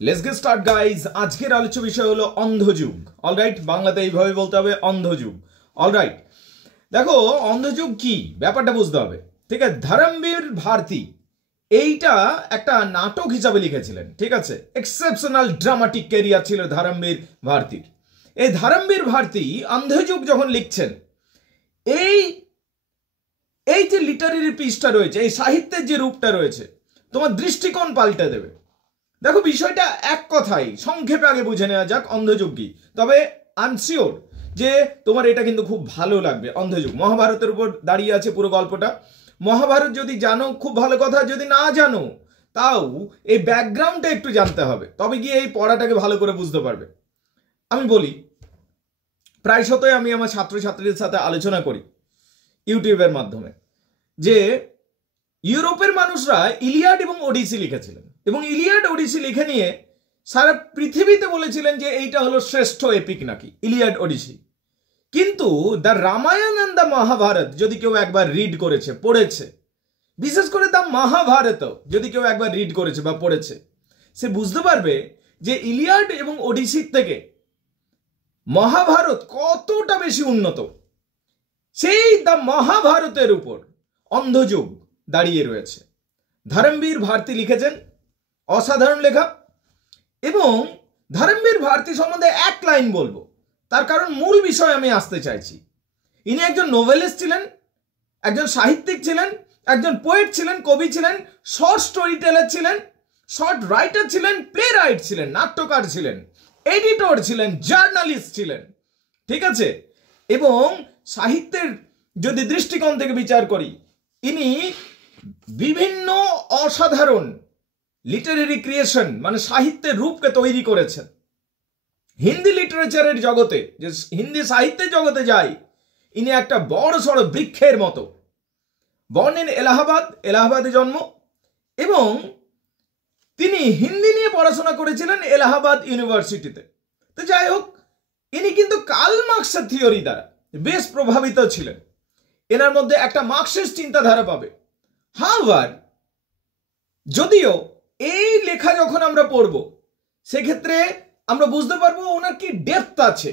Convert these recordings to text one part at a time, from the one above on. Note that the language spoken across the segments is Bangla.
Let's get start guys. আজকের আলোচ্য বিষয় হলো অন্ধযুগ। অলরাইট, বাংলাতে এইভাবে বলতে হবে, অন্ধযুগ। অলরাইট, দেখো অন্ধযুগ কি ব্যাপারটা বুঝতে হবে। ঠিক আছে, ধরমবীর ভারতী এইটা একটা নাটক হিসাবে লিখেছিলেন। ঠিক আছে, এক্সেপশনাল ড্রামাটিক ক্যারিয়ার ছিল ধরমবীর ভারতীর। এই ধরমবীর ভারতী অন্ধযুগ যখন লিখছেন, এই এই যে লিটারেরি পিসটা রয়েছে, এই সাহিত্যের যে রূপটা রয়েছে, তোমার দৃষ্টিকোণ পাল্টে দেবে। দেখো বিষয়টা এক কথাই সংক্ষেপে আগে বুঝে নেওয়া যাক অন্ধযুগ কি। তবে আই এম শিওর যে তোমার এটা কিন্তু খুব ভালো লাগবে। অন্ধযুগ মহাভারতের উপর দাঁড়িয়ে আছে পুরো গল্পটা। মহাভারত যদি জানো খুব ভালো কথা, যদি না জানো তাও এই ব্যাকগ্রাউন্ডটা একটু জানতে হবে, তবে গিয়ে এই পড়াটাকে ভালো করে বুঝতে পারবে। আমি বলি, প্রায়শতই আমি আমার ছাত্রছাত্রীদের সাথে আলোচনা করি ইউটিউবের মাধ্যমে যে ইউরোপের মানুষরা ইলিয়াড এবং ওডিসি লিখেছিলেন, এবং ইলিয়াড ওডিসি লিখে নিয়ে সারা পৃথিবীতে বলেছিলেন যে এইটা হলো শ্রেষ্ঠ এপিক নাকি ইলিয়াড ওডিসি। কিন্তু the Ramayana and the Mahabharata যদি কেউ একবার রিড করেছে, পড়েছে, বিশেষ করে দ্য মহাভারত যদি কেউ একবার রিড করেছে বা পড়েছে, সে বুঝতে পারবে যে ইলিয়াড এবং ওডিসির থেকে মহাভারত কতটা বেশি উন্নত। সেই দ্য মহাভারতের উপর অন্ধযুগ দাঁড়িয়ে রয়েছে। ধরমবীর ভারতী লিখেছেন, অসাধারণ লেখা। এবং ধরমবীর ভারতী সম্বন্ধে এক লাইন বলবো, তার কারণ মূল বিষয় আমি আসতে চাইছি। ইনি একজন নোভেলিস্ট ছিলেন, একজন সাহিত্যিক ছিলেন, একজন পোয়েট ছিলেন, কবি ছিলেন, শর্ট স্টোরি টেলার ছিলেন, শর্ট রাইটার ছিলেন, প্লে রাইট ছিলেন, নাট্যকার ছিলেন, এডিটর ছিলেন, জার্নালিস্ট ছিলেন। ঠিক আছে, এবং সাহিত্যের যদি দৃষ্টিকোণ থেকে বিচার করি, ইনি বিভিন্ন অসাধারণ লিটারেরি ক্রিয়েশন মানে সাহিত্যের রূপকে তৈরি করেছেন। হিন্দি লিটারেচারের জগতে, যে হিন্দি সাহিত্যের জগতে যাই, ইনি একটা বড় সড় বৃক্ষের মতো। বর্ন ইন এলাহাবাদ, এলাহাবাদে জন্ম, এবং তিনি হিন্দি নিয়ে পড়াশোনা করেছিলেন এলাহাবাদ ইউনিভার্সিটিতে। তো যাই হোক, ইনি কিন্তু কার্ল মার্কসের থিওরি দ্বারা বেশ প্রভাবিত ছিলেন। এনার মধ্যে একটা মার্কসিস্ট চিন্তাধারা পাবে। হাওয়ার যদিও এই লেখা যখন আমরা পড়ব, সেক্ষেত্রে আমরা বুঝতে পারবো ওনার কি ডেপথ আছে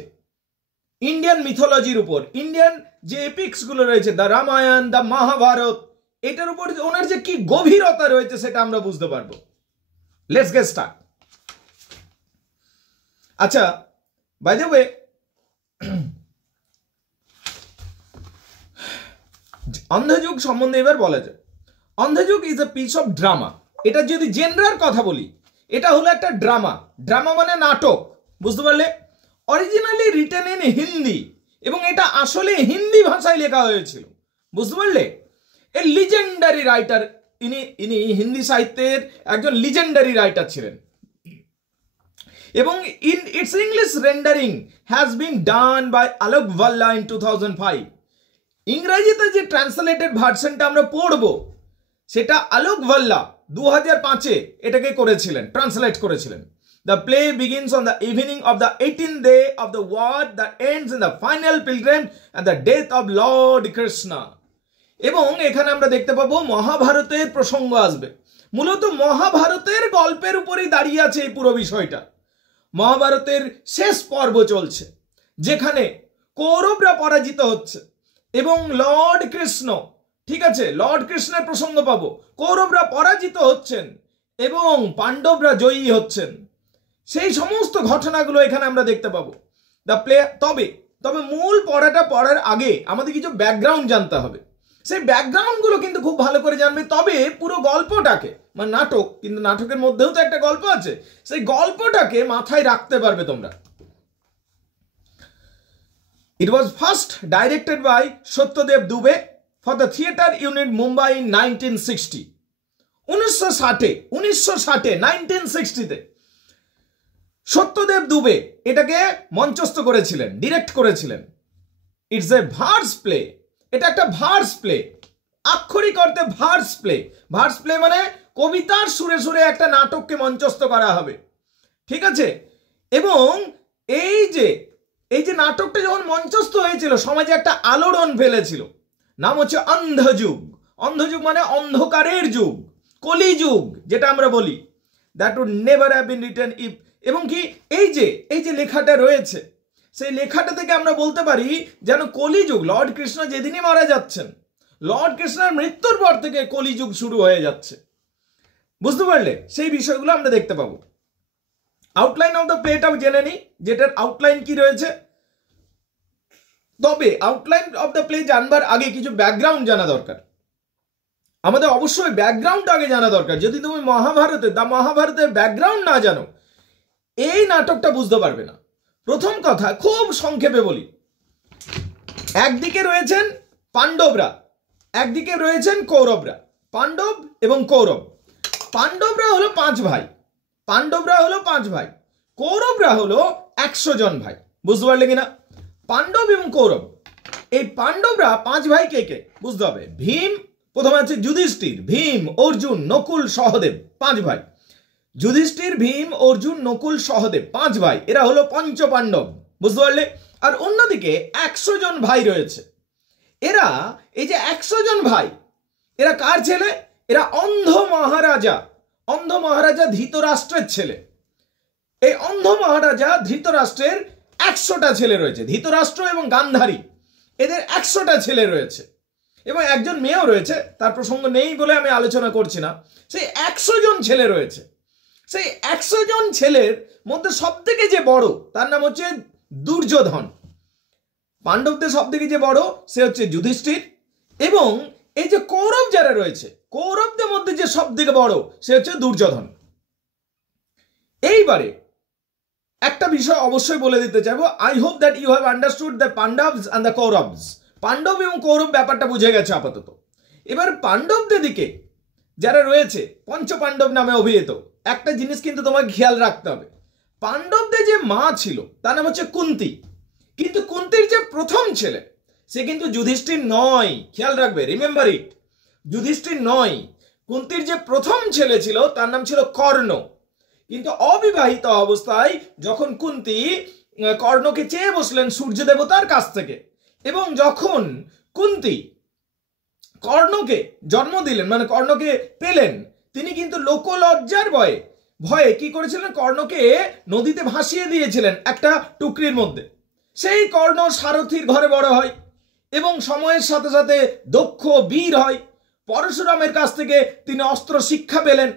ইন্ডিয়ান মিথোলজির উপর। ইন্ডিয়ান যে এপিক্স গুলো রয়েছে, দ্য রামায়ণ, দ্য মহাভারত, এটার উপর ওনার যে কি গভীরতা রয়েছে সেটা আমরা বুঝতে পারবো। Let's get start. আচ্ছা, বাই দ্য ওয়ে, অন্ধযুগ সম্বন্ধে এবার বলা যায়। Andhayug is a piece of drama. এটা যদি জেনরার কথা বলি, এটা হলো একটা ড্রামা। ড্রামা মানে নাটক, বুঝতে পারলে? অরিজিনালি রিটেন ইন হিন্দি, এবং এটা আসলে হিন্দি ভাষায় লেখা হয়েছিল, বুঝতে পারলে? এ লিজেন্ডারি রাইটার, ইনি হিন্দি সাহিত্যের একজন লিজেন্ডারি রাইটার ছিলেন। এবং in its English rendering has been done by Alok Bhalla in 2005। ইংরেজিতে যে ট্রান্সলেটেড ভার্সনটা আমরা পড়বো, সেটা আলোক ভাল্লা 2005-এ এটাকে করেছিলেন, ট্রান্সলেট করেছিলেন। The play begins on the evening of the 18th day of the war that ends in the final pilgrim and the death of Lord Krishna। এবং এখানে আমরা দেখতে পাবো মহাভারতের প্রসঙ্গ আসবে। মূলত মহাভারতের গল্পের উপরেই দাঁড়িয়ে আছে এই পুরো বিষয়টা। মহাভারতের শেষ পর্ব চলছে, যেখানে কৌরবরা পরাজিত হচ্ছে এবং লর্ড কৃষ্ণ, ঠিক আছে, লর্ড কৃষ্ণের প্রসঙ্গ পাবো। কৌরবরা পরাজিত হচ্ছেন এবং পাণ্ডবরা জয়ী হচ্ছেন, সেই সমস্ত ঘটনাগুলো এখানে আমরা দেখতে পাবো। দ্য প্লে তবে মূল পড়াটা পড়ার আগে আমাদের কিছু ব্যাকগ্রাউন্ড জানতে হবে। সেই ব্যাকগ্রাউন্ডগুলো কিন্তু খুব ভালো করে জানবে, তবে পুরো গল্পটাকে, মানে নাটক, কিন্তু নাটকের মধ্যেও তো একটা গল্প আছে, সেই গল্পটাকে মাথায় রাখতে পারবে তোমরা। It was first directed by Satyadev Dubey for the theatre unit Mumbai in 1960। 1960 1960-তে Satyadev Dubey এটাকে মঞ্চস্থ করেছিলেন, ডিরেক্ট করেছিলেন। It's a verse play. এটা একটা ভার্স প্লে, আক্ষরিক অর্থে ভার্স প্লে। ভার্স প্লে মানে কবিতার সুরে সুরে একটা নাটককে মঞ্চস্থ করা হবে, ঠিক আছে? এবং এই যে নাটকটা যখন মঞ্চস্থ হয়েছিল, সমাজে একটা আলোড়ন ফেলেছিল। নাম হচ্ছে অন্ধযুগ। অন্ধযুগ মানে অন্ধকারের যুগ, কলিযুগ যেটা আমরা বলি। That would never have been written if, এবং কি এই যে লেখাটা রয়েছে, সেই লেখাটা থেকে আমরা বলতে পারি যেন কলিযুগ, লর্ড কৃষ্ণ যেদিনই মারা যাচ্ছেন, লর্ড কৃষ্ণের মৃত্যুর পর থেকে কলিযুগ শুরু হয়ে যাচ্ছে। বুঝতে পারলে? সেই বিষয়গুলো আমরা দেখতে পাবো। আউটলাইন অফ দ্য প্লেটাও জেনে নিই, যেটার আউটলাইন কি রয়েছে। তবে আউটলাইন অফ দ্য প্লে জানবার আগে কিছু ব্যাকগ্রাউন্ড জানা দরকার। আমাদের অবশ্যই ব্যাকগ্রাউন্ড আগে জানা দরকার। যদি তুমি মহাভারতের ব্যাকগ্রাউন্ড না জানো, এই নাটকটা বুঝতে পারবে না। প্রথম কথা, খুব সংক্ষেপে বলি, একদিকে রয়েছেন পাণ্ডবরা, একদিকে রয়েছেন কৌরবরা। পাণ্ডব এবং কৌরব। পাণ্ডবরা হলো 5 ভাই, কৌরবরা হলো 100 জন ভাই। বুঝতে পারলে কিনা? পাণ্ডব এবং কৌরব, এই পাণ্ডবরা 5 ভাই কে কে বুঝতে হবে। ভীম, প্রথমে আছে যুধিষ্ঠির, ভীম, অর্জুন, নকুল, সহদেব, 5 ভাই। যুধিষ্ঠির, ভীম, অর্জুন, নকুল, সহদেব, 5 ভাই, এরা হলো পঞ্চ পাণ্ডব। বুঝতে পারলে? আর অন্যদিকে 100 জন ভাই রয়েছে। এরা, এই যে 100 জন ভাই, এরা কার ছেলে? এরা অন্ধ মহারাজা ধৃতরাষ্ট্রের ছেলে। এই অন্ধ মহারাজা ধৃতরাষ্ট্রের 100টা ছেলে রয়েছে। ধৃতরাষ্ট্র এবং গান্ধারী, এদের 100টা ছেলে রয়েছে, এবং একজন মেয়েও রয়েছে, তার প্রসঙ্গ নেই বলে আমি আলোচনা করছি না। সেই 100 জন ছেলে রয়েছে। সেই 100 জন ছেলের মধ্যে সব থেকে যে বড়, তার নাম হচ্ছে দুর্যোধন। পাণ্ডবদের সব থেকে যে বড়, সে হচ্ছে যুধিষ্ঠির। এবং এই যে কৌরব যারা রয়েছে, কৌরবদের মধ্যে যে সব থেকে বড়, সে হচ্ছে দুর্যোধন। এইবারে একটা বিষয় অবশ্যই বলে দিতে চাইবো। I hope that you have understood the Pandavas and the Kauravas. Pandava এবং কৌরব ব্যাপারটা বুঝে গেছে আপাতত। এবার পাণ্ডবদের দিকে যারা রয়েছে, পঞ্চপাণ্ডব নামে অভিহিত, একটা জিনিস কিন্তু তোমাকে খেয়াল রাখতে হবে। পাণ্ডবদের যে মা ছিল, তার নাম হচ্ছে কুন্তী। কিন্তু কুন্তির যে প্রথম ছেলে, সে কিন্তু যুধিষ্ঠির নয়। খেয়াল রাখবে, রিমেম্বার ইট, যুধিষ্ঠির নয়। কুন্তির যে প্রথম ছেলে ছিল, তার নাম ছিল কর্ণ। কিন্তু অবিবাহিত অবস্থায় যখন কুন্তী কর্ণকে চেয়ে বসলেন সূর্য দেবতার কাছ থেকে, এবং যখন কুন্তী কর্ণকে জন্ম দিলেন, মানে কর্ণকে পেলেন, তিনি কিন্তু লোকলজ্জার ভয়ে কি করেছিলেন? কর্ণকে নদীতে ভাসিয়ে দিয়েছিলেন একটা টুকরির মধ্যে। সেই কর্ণ সারথীর ঘরে বড় হয় এবং সময়ের সাথে সাথে দক্ষ বীর হয়। পরশুরামের কাছ থেকে তিনি অস্ত্র শিক্ষা পেলেন,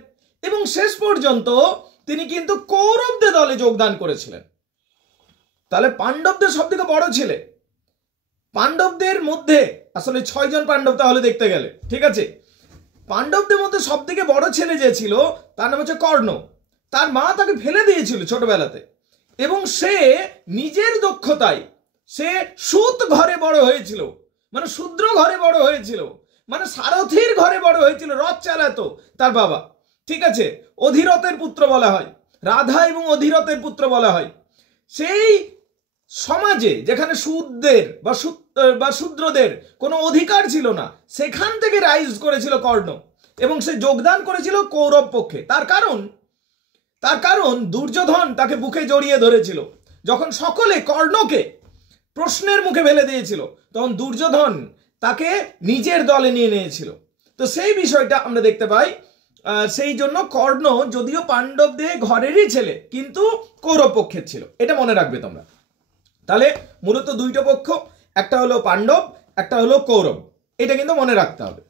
এবং শেষ পর্যন্ত তিনি কিন্তু কৌরবদের দলে যোগদান করেছিলেন। তাহলে পাণ্ডবদের সব থেকে বড় ছেলে। পাণ্ডবদের মধ্যে আসলে 6 জন পাণ্ডব তাহলে দেখতে গেলে, ঠিক আছে। পাণ্ডবদের মধ্যে সব থেকে বড় ছেলে যে ছিল, তার নাম হচ্ছে কর্ণ। তার মা তাকে ফেলে দিয়েছিল ছোটবেলাতে, এবং সে নিজের দক্ষতায় সে সুত ঘরে বড় হয়েছিল, মানে শূদ্র ঘরে বড় হয়েছিল, মানে সারথীর ঘরে বড় হয়েছিল। রথ চালাতো তার বাবা, ঠিক আছে। অধিরথের পুত্র বলা হয়, রাধা এবং অধিরথের পুত্র বলা হয়। সেই সমাজে যেখানে শূদ্রদের বা শূদ্রদের কোনো অধিকার ছিল না, সেখান থেকে রাইজ করেছিল কর্ণ, এবং সে যোগদান করেছিল কৌরব পক্ষে। তার কারণ দুর্যোধন তাকে বুকে জড়িয়ে ধরেছিল। যখন সকলে কর্ণকে প্রশ্নের মুখে ফেলে দিয়েছিল, তখন দুর্যোধন তাকে নিজের দলে নিয়ে নিয়েছিল। তো সেই বিষয়টা আমরা দেখতে পাই। সেই জন্য কর্ণ যদিও পাণ্ডবদের ঘরেরই ছেলে, কিন্তু কৌরব পক্ষের ছিল। এটা মনে রাখবে তোমরা। তাহলে মূলত 2টো পক্ষ, একটা হলো পাণ্ডব, একটা হলো কৌরব। এটা কিন্তু মনে রাখতে হবে।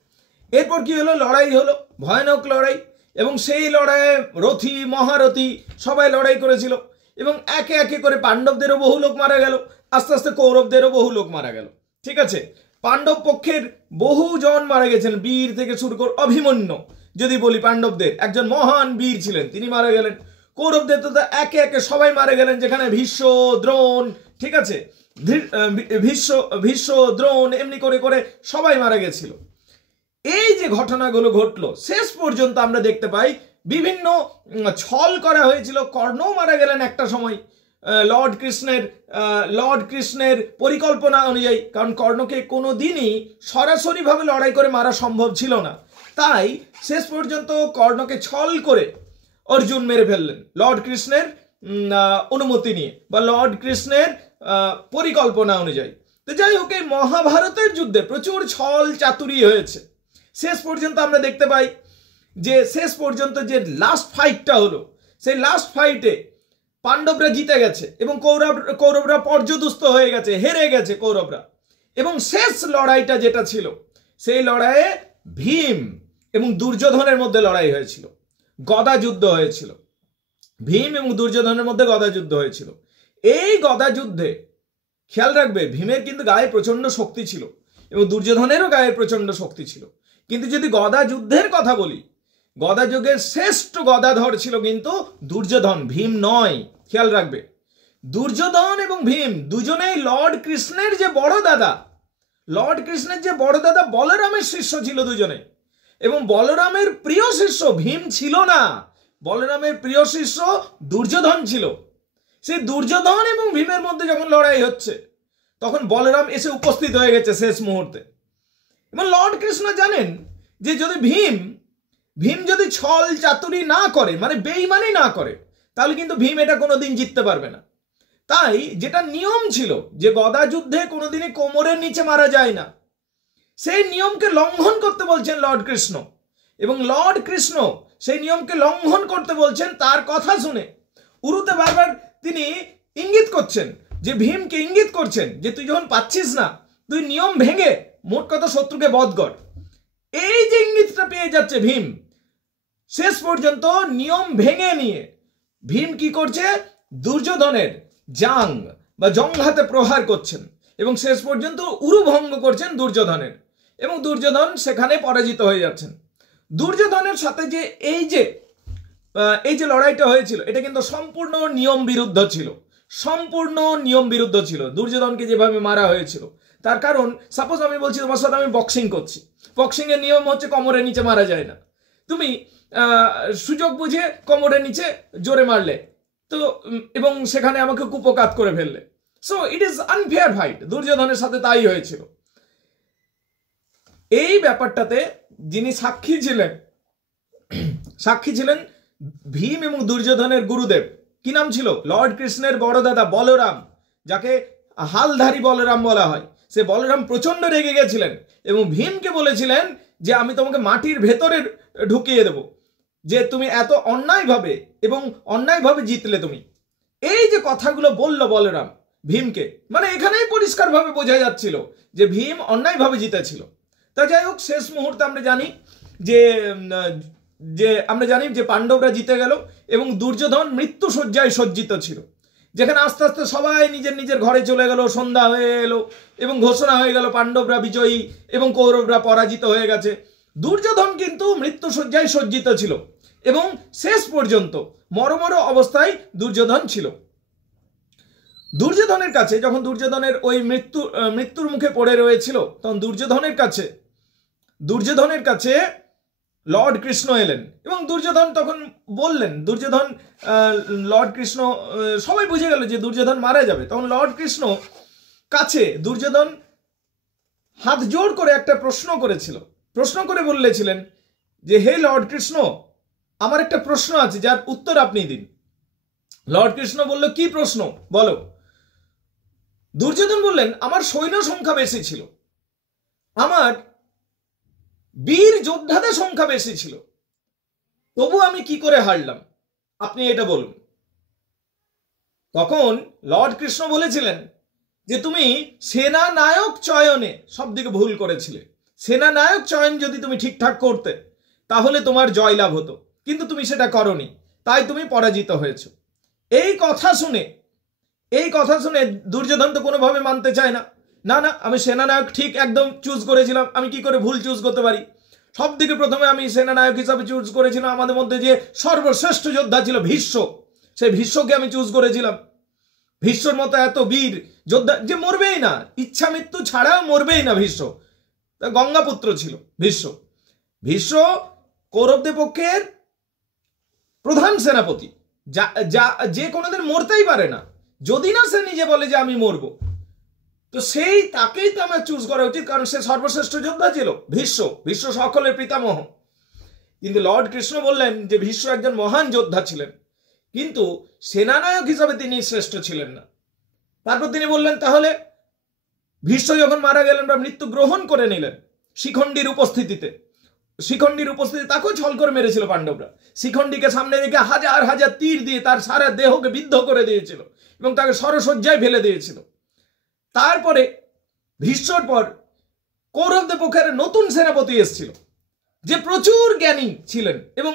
এরপর কি হলো? লড়াই হলো, ভয়ানক লড়াই। এবং সেই লড়াইয়ে রথী, মহারথী সবাই লড়াই করেছিল, এবং একে একে করে পাণ্ডবদেরও বহু লোক মারা গেল, আস্তে আস্তে কৌরবদেরও বহু লোক মারা গেল, ঠিক আছে। পাণ্ডব পক্ষের বহু জন মারা গেছেন, বীর থেকে শুরু করে অভিমন্যু যদি বলি, পাণ্ডবদের একজন মহান বীর ছিলেন, তিনি মারা গেলেন। কৌরবদের তো একে একে সবাই মারা গেলেন, যেখানে ভীষ্ম, দ্রোণ, ঠিক আছে, ভীষ্ম, দ্রোণ, এমনি করে করে সবাই মারা গেছিল। এই যে ঘটনাগুলো ঘটলো, শেষ পর্যন্ত আমরা দেখতে পাই বিভিন্ন ছল করা হয়েছিল। কর্ণও মারা গেলেন একটা সময় লর্ড কৃষ্ণের পরিকল্পনা অনুযায়ী, কারণ কর্ণকে কোনো দিনই সরাসরিভাবে লড়াই করে মারা সম্ভব ছিল না। তাই শেষ পর্যন্ত কর্ণকে ছল করে অর্জুন মেরে ফেললেন, লর্ড কৃষ্ণের অনুমতি নিয়ে বা লর্ড কৃষ্ণের পরিকল্পনা অনুযায়ী। তো যাই হোক, এই মহাভারতের যুদ্ধে প্রচুর ছল চাতুরি হয়েছে। শেষ পর্যন্ত আমরা দেখতে পাই যে শেষ পর্যন্ত যে লাস্ট ফাইটটা হলো, সেই লাস্ট ফাইটে পাণ্ডবরা জিতে গেছে এবং কৌরবরা পর্যদুস্ত হয়ে গেছে, হেরে গেছে কৌরবরা। এবং শেষ লড়াইটা যেটা ছিল, সেই লড়াইয়ে ভীম এবং দুর্যোধনের মধ্যে লড়াই হয়েছিল, গদা যুদ্ধ হয়েছিল। ভীম এবং দুর্যোধনের মধ্যে গদা যুদ্ধ হয়েছিল। এই গদা যুদ্ধে খেয়াল রাখবে, ভীমের কিন্তু গায়ে প্রচন্ড শক্তি ছিল এবং দুর্যোধনেরও গায়ে প্রচন্ড শক্তি ছিল। কিন্তু যদি গদা যুদ্ধের কথা বলি, গদা যুগের শ্রেষ্ঠ গদাধর ছিল কিন্তু দুর্যোধন, ভীম নয়। খেয়াল রাখবে, দুর্যোধন এবং ভীম দুজনেই লর্ড কৃষ্ণের যে বড় দাদা, লর্ড কৃষ্ণের যে বড় দাদা বলরামের শিষ্য ছিল দুজনে। এবং বলরামের প্রিয় শিষ্য ভীম ছিল না, বলরামের প্রিয় শিষ্য দুর্যোধন ছিল। সেই দুর্যোধন এবং ভীমের মধ্যে যখন লড়াই হচ্ছে, তখন বলরাম এসে উপস্থিত হয়ে গেছে শেষ মুহূর্তে। এবং লর্ড কৃষ্ণ জানেন যে যদি ভীম যদি ছল চাতুরি না করে, মানে বেইমানি না করে, তাহলে কিন্তু ভীম এটা কোনোদিন জিততে পারবে না। তাই যেটা নিয়ম ছিল যে গদা যুদ্ধে কোনোদিনই কোমরের নিচে মারা যায় না, সেই নিয়মকে লঙ্ঘন করতে বলছেন লর্ড কৃষ্ণ। এবং লর্ড কৃষ্ণ সেই নিয়মকে লঙ্ঘন করতে বলছেন তার কথা শুনে। উরুতে বারবার তিনি ইঙ্গিত করছেন, যে ভীমকে ইঙ্গিত করছেন যে তুই যখন পাচ্ছিস না, তুই নিয়ম ভেঙে মোট কথা শত্রুকে বধ কর। এই যে ইঙ্গিতটা পেয়ে যাচ্ছে ভীম, শেষ পর্যন্ত নিয়ম ভেঙে নিয়ে ভীম কি করছে, দুর্যোধনের জাং বা জংঘাতে প্রহার করছেন এবং শেষ পর্যন্ত উরু ভঙ্গ করছেন দুর্যোধনের, এবং দুর্যোধন সেখানে পরাজিত হয়ে যাচ্ছেন। দুর্যোধনের সাথে যে এই যে লড়াইটা হয়েছিল, এটা কিন্তু সম্পূর্ণ নিয়ম বিরুদ্ধ ছিল, সম্পূর্ণ নিয়ম বিরুদ্ধ ছিল দুর্যোধনকে যেভাবে মারা হয়েছিল। তার কারণ, সাপোজ আমি বলছি তোমার সাথে আমি বক্সিং করছি, বক্সিং এর নিয়ম হচ্ছে কোমরের নিচে মারা যায় না। তুমি সুযোগ বুঝে কোমরের নিচে জোরে মারলে তো, এবং সেখানে আমাকে কুপকাত করে ফেললে, so it is unfair fight. দুর্যোধনের সাথে তাই হয়েছিল। এই ব্যাপারটাতে যিনি সাক্ষী ছিলেন ভীম এবং দুর্যোধনের গুরুদেব, কি নাম ছিল, লর্ড কৃষ্ণের বড় দাদা বলরাম, যাকে হালধারী বলরাম বলা হয়। সে বলরাম প্রচন্ড রেগে গেছিলেন এবং ভীমকে বলেছিলেন যে আমি তোমাকে মাটির ভেতরে ঢুকিয়ে দেব, যে তুমি এত অন্যায়ভাবে জিতলে তুমি। এই যে কথাগুলো বলল বলরাম ভীমকে, মানে এখানেই পরিষ্কারভাবে বোঝা যাচ্ছিল যে ভীম অন্যায়ভাবে জিতেছিল। তা যাই হোক, শেষ মুহূর্তে আমরা জানি যে পাণ্ডবরা জিতে গেল এবং দুর্যোধন মৃত্যু শয্যায় সজ্জিত ছিল, যেখানে আস্তে আস্তে সবাই নিজের নিজের ঘরে চলে গেল, সন্ধ্যা হয়ে এলো এবং ঘোষণা হয়ে গেল পাণ্ডবরা বিজয়ী এবং কৌরবরা পরাজিত হয়ে গেছে। দুর্যোধন কিন্তু মৃত্যু শয্যায় সজ্জিত ছিল এবং শেষ পর্যন্ত মরমর অবস্থায় দুর্যোধন ছিল। দুর্যোধনের কাছে যখন দুর্যোধনের ওই মৃত্যুর মুখে পড়ে রয়েছিল, তখন দুর্যোধনের কাছে লর্ড কৃষ্ণ এলেন এবং দুর্যোধন তখন বললেন, লর্ড কৃষ্ণ সবাই বুঝে গেল যে দুর্যোধন মারা যাবে। তখন লর্ড কৃষ্ণ কাছে দুর্যোধন হাত জোড় করে একটা প্রশ্ন করে বললেছিলেন যে হে লর্ড কৃষ্ণ, আমার একটা প্রশ্ন আছে যার উত্তর আপনি দিন। লর্ড কৃষ্ণ বলল, কি প্রশ্ন বলো। দুর্যোধন বললেন, আমার সৈন্য সংখ্যা বেশি ছিল, আমার বীর যোদ্ধাদের সংখ্যা বেশি ছিল, তবু আমি কি করে হারলাম, আপনি এটা বলুন। তখন লর্ড কৃষ্ণ বলেছিলেন যে তুমি সেনানায়ক চয়নে সব দিকে ভুল করেছিলে। সেনানায়ক চয়ন যদি তুমি ঠিকঠাক করতে তাহলে তোমার জয়লাভ হতো, কিন্তু তুমি সেটা করনি, তাই তুমি পরাজিত হয়েছো। এই কথা শুনে দুর্যোধন তো কোনোভাবে মানতে চায় না। আমি সেনানায়ক ঠিক একদম চুজ করেছিলাম, আমি কি করে ভুল চুজ করতে পারি। সব থেকে প্রথমে আমি সেনানায়ক হিসাবে চুজ করেছিলাম আমাদের মধ্যে যে সর্বশ্রেষ্ঠ যোদ্ধা ছিল ভীষ্ম, সেই ভীষ্মকে আমি চুজ করেছিলাম। ভীষ্মর মতো এত বীর যোদ্ধা যে মরবেই না, ইচ্ছা মৃত্যু ছাড়াও মরবেই না ভীষ্ম, গঙ্গাপুত্র ছিল ভীষ্ম কৌরবদের পক্ষের প্রধান সেনাপতি, যে কোনোদিন মরতেই পারে না, যদি না সে নিজে বলে যে আমি মরবো। তো তাকেই তো আমার চুজ করা উচিত, কারণ সে সর্বশ্রেষ্ঠ যোদ্ধা ছিল ভীষ্ম সকলের পিতামহ। কিন্তু লর্ড কৃষ্ণ বললেন যে ভীষ্ম একজন মহান যোদ্ধা ছিলেন, কিন্তু সেনানায়ক হিসাবে তিনি শ্রেষ্ঠ ছিলেন না। তারপর তিনি বললেন, তাহলে ভীষ্ম যখন মারা গেলেন বা মৃত্যু গ্রহণ করে নিলেন শিখণ্ডীর উপস্থিতিতে, শিখণ্ডীর উপস্থিতি, তাকেও ছল করে মেরেছিল পাণ্ডবরা। শিখণ্ডীকে সামনে রেখে হাজার হাজার তীর দিয়ে তার সারা দেহকে বিদ্ধ করে দিয়েছিল এবং তাকে সরসজ্জায় ফেলে দিয়েছিল। তারপরে ভীষ্মর পর কৌরবদের পক্ষের নতুন সেনাপতি এসেছিল, যে প্রচুর জ্ঞানী ছিলেন এবং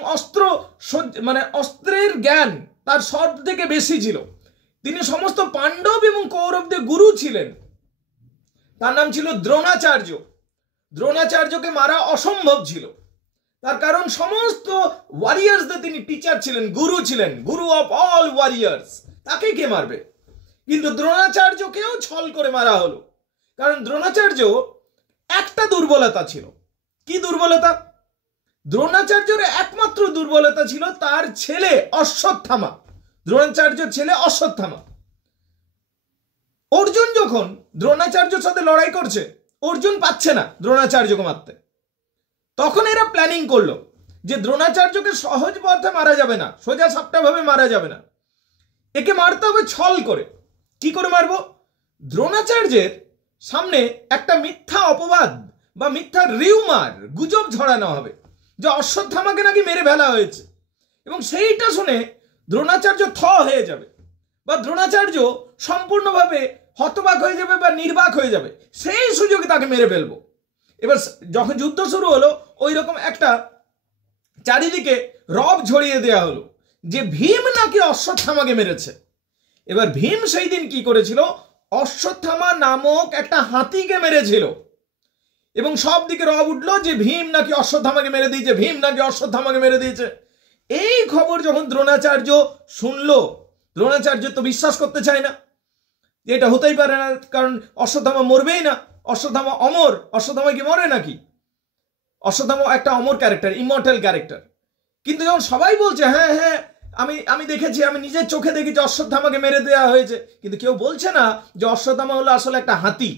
অস্ত্রের জ্ঞান তার সব থেকে বেশি ছিল। তিনি সমস্ত পাণ্ডব এবং কৌরবদের গুরু ছিলেন। তার নাম ছিল দ্রোণাচার্য। দ্রোণাচার্যকে মারা অসম্ভব ছিল, তার কারণ সমস্ত ওয়ারিয়ার্সদের তিনি টিচার ছিলেন, গুরু ছিলেন, গুরু অফ অল ওয়ারিয়ার্স। তাকে কে মারবে? কিন্তু দ্রোণাচার্যকেও ছল করে মারা হলো, কারণ দ্রোণাচার্য একটা দুর্বলতা ছিল। কি দুর্বলতা? দ্রোণাচার্যের একমাত্র দুর্বলতা ছিল তার ছেলে অশ্বত্থামা। দ্রোণাচার্যের ছেলে অশ্বত্থামা। অর্জুন যখন দ্রোণাচার্যের সাথে লড়াই করছে, অর্জুন পাচ্ছে না দ্রোণাচার্যকে মারতে। তখন এরা প্ল্যানিং করলো যে দ্রোণাচার্যকে সহজ পথে মারা যাবে না, সোজা সাপটা ভাবে মারা যাবে না, একে মারতে হবে ছল করে। কি করে মারবো? দ্রোণাচার্যের সামনে একটা মিথ্যা অপবাদ বা মিথ্যা রিউমার, গুজব ছড়ানো হবে যে অশ্বত্থামাকে নাকি মেরে ফেলা হয়েছে, এবং সেইটা শুনে দ্রোণাচার্য হয়ে যাবে বা দ্রোণাচার্য সম্পূর্ণভাবে হতবাক হয়ে যাবে বা নির্বাক হয়ে যাবে। সেই সুযোগে তাকে মেরে ফেলবো। এবার যখন যুদ্ধ শুরু হলো, ওই রকম একটা চারিদিকে রব ছড়িয়ে দেওয়া হলো যে ভীম নাকি অশ্বত্থামাকে মেরেছে। এবার ভীম সেই দিন কি করেছিল? অশ্বত্থামা নামক একটা হাতিকে মেরেছিল এবং সব দিকে রব উঠলো যে ভীম নাকি অশ্বত্থামাকে মেরে দিয়েছে, ভীম নাকি অশ্বত্থামাকে মেরে দিয়েছে। এই খবর যখন দ্রোণাচার্য শুনলো, দ্রোণাচার্য তো বিশ্বাস করতে চায় না যে এটা হতেই পারে না, কারণ অশ্বত্থামা মরবেই না, অশ্বত্থামা অমর। অশ্বত্থামা কি মরে নাকি? অশ্বত্থামা একটা অমর ক্যারেক্টার, ইমর্টাল ক্যারেক্টার। কিন্তু যখন সবাই বলছে হ্যাঁ হ্যাঁ আমি দেখেছি, আমি নিজের চোখে দেখেছি অশ্বত্থামাকে মেরে দেওয়া হয়েছে, কিন্তু কেউ বলছে না যে অশ্বত্থামা হলো আসলে একটা হাতি,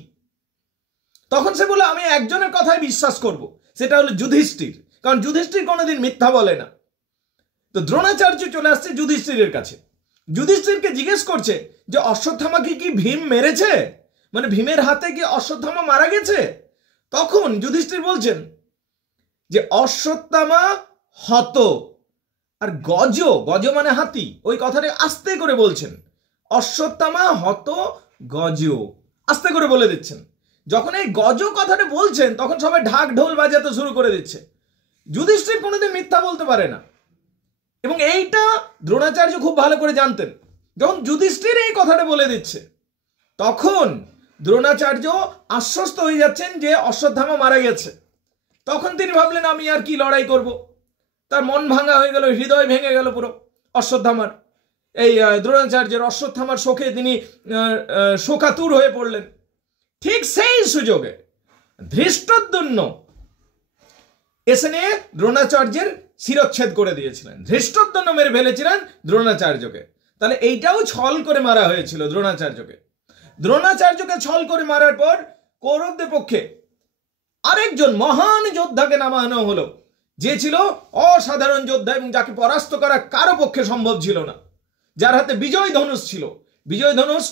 তখন সে বলে আমি একজনের কথাই বিশ্বাস করব, সেটা হলো যুধিষ্ঠির, কারণ যুধিষ্ঠির কোনোদিন মিথ্যা বলে না। তো দ্রোণাচার্য চলে আসছে যুধিষ্ঠিরের কাছে, যুধিষ্ঠিরকে জিজ্ঞেস করছে যে অশ্বত্থামাকে কি ভীম মেরেছে, মানে ভীমের হাতে কি অশ্বত্থামা মারা গেছে? তখন যুধিষ্ঠির বলছেন যে অশ্বত্থামা হত, আর গজ, গজ মানে হাতি, ওই কথাটা আস্তে করে বলছেন, অশ্বত্থামা হত গজ, আস্তে করে বলে দিচ্ছেন। যখন এই গজ কথাটা বলছেন তখন সবাই ঢাক ঢোল বাজাতে শুরু করে দিচ্ছে। যুধিষ্ঠির কোনোদিন মিথ্যা বলতে পারে না, এবং এইটা দ্রোণাচার্য খুব ভালো করে জানতেন। যখন যুধিষ্ঠির এই কথাটা বলে দিচ্ছে, তখন দ্রোণাচার্য আশ্বস্ত হয়ে যাচ্ছেন যে অশ্বত্থামা মারা গেছে। তখন তিনি ভাবলেন আমি আর কি লড়াই করব। তার মন ভাঙা হয়ে গেল, হৃদয় ভেঙে গেল পুরো অশ্বত্থামার, এই দ্রোণাচার্যের অশ্বত্থামার শোকে তিনি শোকাতুর হয়ে পড়লেন। ঠিক সেই সুযোগে ধৃষ্টদ্যুম্ন এসে নিয়ে দ্রোণাচার্যের শিরচ্ছেদ করে দিয়েছিলেন। ধৃষ্টদ্যুম্ন মেরে ফেলেছিলেন দ্রোণাচার্যকে। তাহলে এইটাও ছল করে মারা হয়েছিল দ্রোণাচার্যকে। দ্রোণাচার্যকে ছল করে মারার পর কৌরবদের পক্ষে আরেকজন মহান যোদ্ধাকে নামানো হলো, যে ছিল অসাধারণ যোদ্ধা এবং যাকে পরাস্ত করা কারো পক্ষে সম্ভব ছিল না, যার হাতে বিজয় ধনুষ ছিল। বিজয় ধনুষ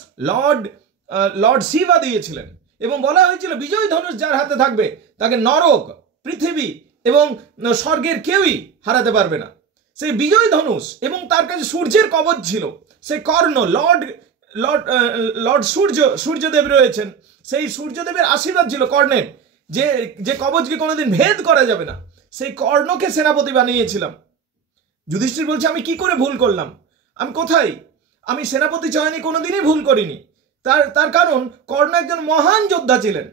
লর্ড শিবা দিয়েছিলেন এবং বলা হয়েছিল বিজয় ধনুষ যার হাতে থাকবে তাকে নরক, পৃথিবী এবং স্বর্গের কেউই হারাতে পারবে না। সেই বিজয় ধনুষ এবং তার কাছে সূর্যের কবচ ছিল, সেই কর্ণ, লর্ড সূর্যদেব রয়েছেন, সেই সূর্যদেবের আশীর্বাদ ছিল কর্ণের, যে কবচকে কোনোদিন ভেদ করা যাবে না, সেই কর্ণকে সেনাপতি বানিয়েছিলাম। যুধিষ্ঠির বলছে আমি কি করে ভুল করলাম, আমি কোথায়, আমি সেনাপতি চয়নে কোনোদিনই ভুল করিনি। তার কারণ কর্ণ একজন মহান যোদ্ধা ছিলেন।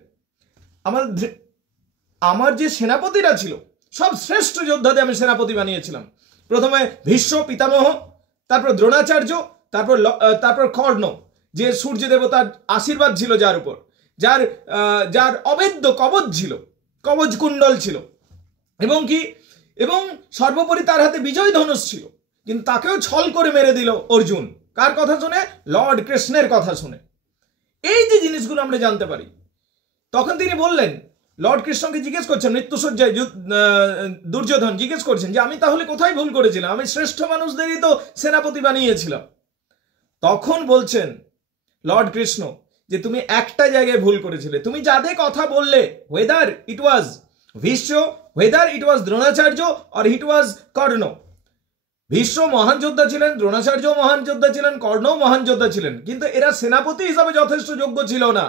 আমার যে সেনাপতিরা ছিল সব শ্রেষ্ঠ যোদ্ধাদের আমি সেনাপতি বানিয়েছিলাম। প্রথমে ভীষ্ম পিতামহ, তারপর দ্রোণাচার্য, তারপর কর্ণ, যে সূর্য দেবতার আশীর্বাদ ছিল যার উপর, যার অভেদ্য কবচ ছিল, কবচ কুণ্ডল ছিল, এবং সর্বোপরি তার হাতে বিজয় ধনুষ ছিল। কিন্তু তাকেও ছল করে মেরে দিল অর্জুন। কার কথা শুনে? লর্ড কৃষ্ণের কথা শুনে। এই যে জিনিসগুলো আমরা জানতে পারি। তখন তিনি বললেন, লর্ড কৃষ্ণকে জিজ্ঞেস করছেন, মৃত্যুসজ্জায় দুর্যোধন জিজ্ঞেস করছেন যে আমি তাহলে কোথায় ভুল করেছিলাম, আমি শ্রেষ্ঠ মানুষদেরই তো সেনাপতি বানিয়েছিলাম। তখন বলছেন লর্ড কৃষ্ণ যে তুমি একটা জায়গায় ভুল করেছিলে, তুমি যাদের কথা বললে, whether it was Bhishma, whether it was Dronacharya or it was কর্ণ। ভীষ্ম মহান যোদ্ধা ছিলেন, দ্রোণাচার্য মহান যোদ্ধা ছিলেন, কর্ণও মহান যোদ্ধা ছিলেন, কিন্তু এরা সেনাপতি হিসাবে যথেষ্ট যোগ্য ছিল না।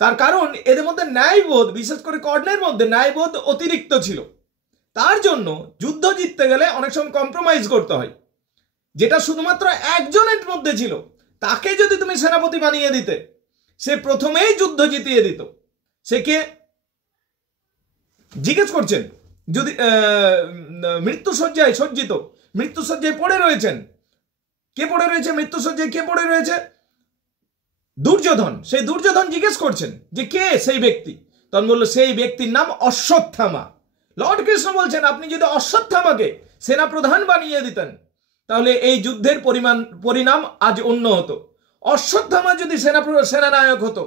তার কারণ এদের মধ্যে ন্যায়বোধ, বিশেষ করে কর্ণের মধ্যে ন্যায়বোধ অতিরিক্ত ছিল। তার জন্য যুদ্ধ জিততে গেলে অনেক সময় কম্প্রোমাইজ করতে হয়। যেটা শুধুমাত্র একজনের মধ্যে ছিল, তাকে যদি তুমি সেনাপতি বানিয়ে দিতে, সে প্রথমেই যুদ্ধ জিতিয়ে দিত। সে কে জিজ্ঞেস করছেন? যদি মৃত্যুশয্যায় সজ্জিত, মৃত্যুশয্যায় পড়ে রয়েছেন, কে পড়ে রয়েছে মৃত্যুশয্যায়? কে পড়ে রয়েছে? দুর্যোধন। সেই দুর্যোধন জিজ্ঞেস করছেন যে কে সেই ব্যক্তি? তখন বললো সেই ব্যক্তির নাম অশ্বত্থামা। লর্ড কৃষ্ণ বলছেন আপনি যদি অশ্বত্থামাকে সেনাপ্রধান বানিয়ে দিতেন তাহলে এই যুদ্ধের পরিণাম আজ অন্য হতো। অশ্বত্থামা যদি সেনানায়ক হতো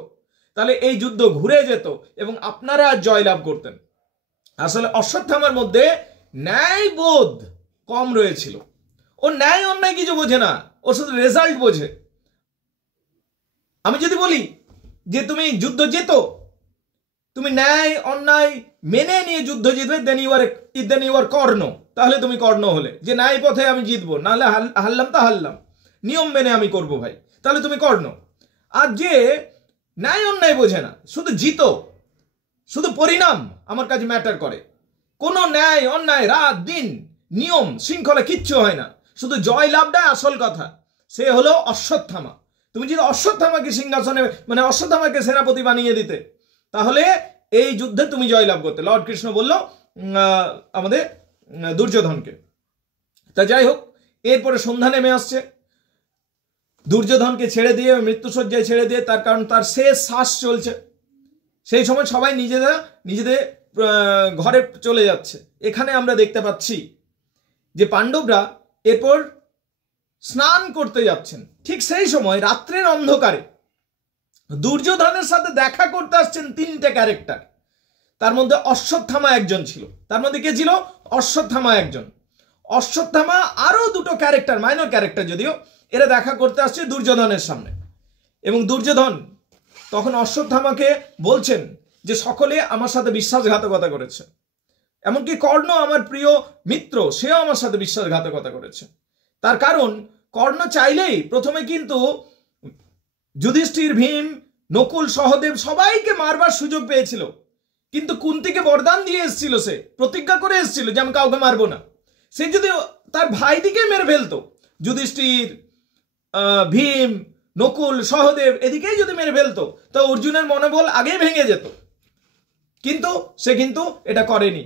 তাহলে এই যুদ্ধ ঘুরে যেত এবং আপনারা জয়লাভ করতেন। আসলে অশ্বত্থামার মধ্যে ন্যায়বোধ কম রয়েছিল। ও ন্যায় অন্যায় কিছু বোঝে না, ও শুধু রেজাল্ট বোঝে। আমি যদি বলি যে তুমি যুদ্ধ যেত, তুমি ন্যায় অন্যায় মেনে নিয়ে যুদ্ধ জিতবে, দেন ইউ আর কর্ণ, তাহলে তুমি কর্ণ হলে। যে ন্যায় পথে আমি জিতবো, নাহলে হারলাম তা হারলাম, নিয়ম মেনে আমি করব ভাই, তাহলে তুমি কর্ণ। আর যে ন্যায় অন্যায় বোঝে না, শুধু জিত, শুধু পরিণাম আমার কাছে ম্যাটার করে, কোনো ন্যায় অন্যায় রাত দিন নিয়ম শৃঙ্খলা কিচ্ছু হয় না, শুধু জয় লাভটাই আসল কথা, সে হলো অশ্বত্থামা। তুমি যদি অশ্বত্থামাকে সিংহাসনে মানে অশ্বত্থামাকে সেনাপতি বানিয়ে দিতে তাহলে এই যুদ্ধে তুমি জয়লাভ করতে। লর্ড কৃষ্ণ বলল আমাদের দুর্যোধনকে। তা যাই হোক, এরপরে সন্ধ্যা নেমে আসছে। দুর্যোধনকে ছেড়ে দিয়ে, মৃত্যুশয্যায় ছেড়ে দিয়ে, তার কারণ তার শেষ শ্বাস চলছে। সেই সময় সবাই নিজেদের ঘরে চলে যাচ্ছে। এখানে আমরা দেখতে পাচ্ছি যে পাণ্ডবরা এরপর স্নান করতে যাচ্ছেন। ঠিক সেই সময় রাত্রের অন্ধকারে দুর্যোধনের সাথে দেখা করতে আসছেন তিনটে ক্যারেক্টার। তার মধ্যে অশ্বত্থামা একজন ছিল। তার মধ্যে কে ছিল? অশ্বত্থামা একজন। অশ্বত্থামা আরো দুটো ক্যারেক্টার, মাইনর ক্যারেক্টার যদিও, এরা দেখা করতে আসছে দুর্যোধনের সামনে। এবং দুর্যোধন তখন অশ্বত্থামাকে বলছেন যে সকলে আমার সাথে বিশ্বাসঘাতকতা করেছে, এমনকি কর্ণ আমার প্রিয় মিত্র, সেও আমার সাথে বিশ্বাসঘাতকতা করেছে। তার কারণ কর্ণ চাইলেই প্রথমে কিন্তু যুধিষ্ঠির, ভীম, নকুল, সহদেব সবাইকে মারবার সুযোগ পেয়েছিল, কিন্তু কুন্তিকে বরদান দিয়ে এসেছিল, সে প্রতিজ্ঞা করে এসেছিল যে আমি কাউকে মারবো না। সে যদি তার ভাই দিকে মেরে ফেলতো, যুধিষ্ঠির, ভীম, নকুল, সহদেব এদিকেই যদি মেরে ফেলতো, তো অর্জুনের মনোবল আগেই ভেঙে যেত। কিন্তু সে এটা করেনি।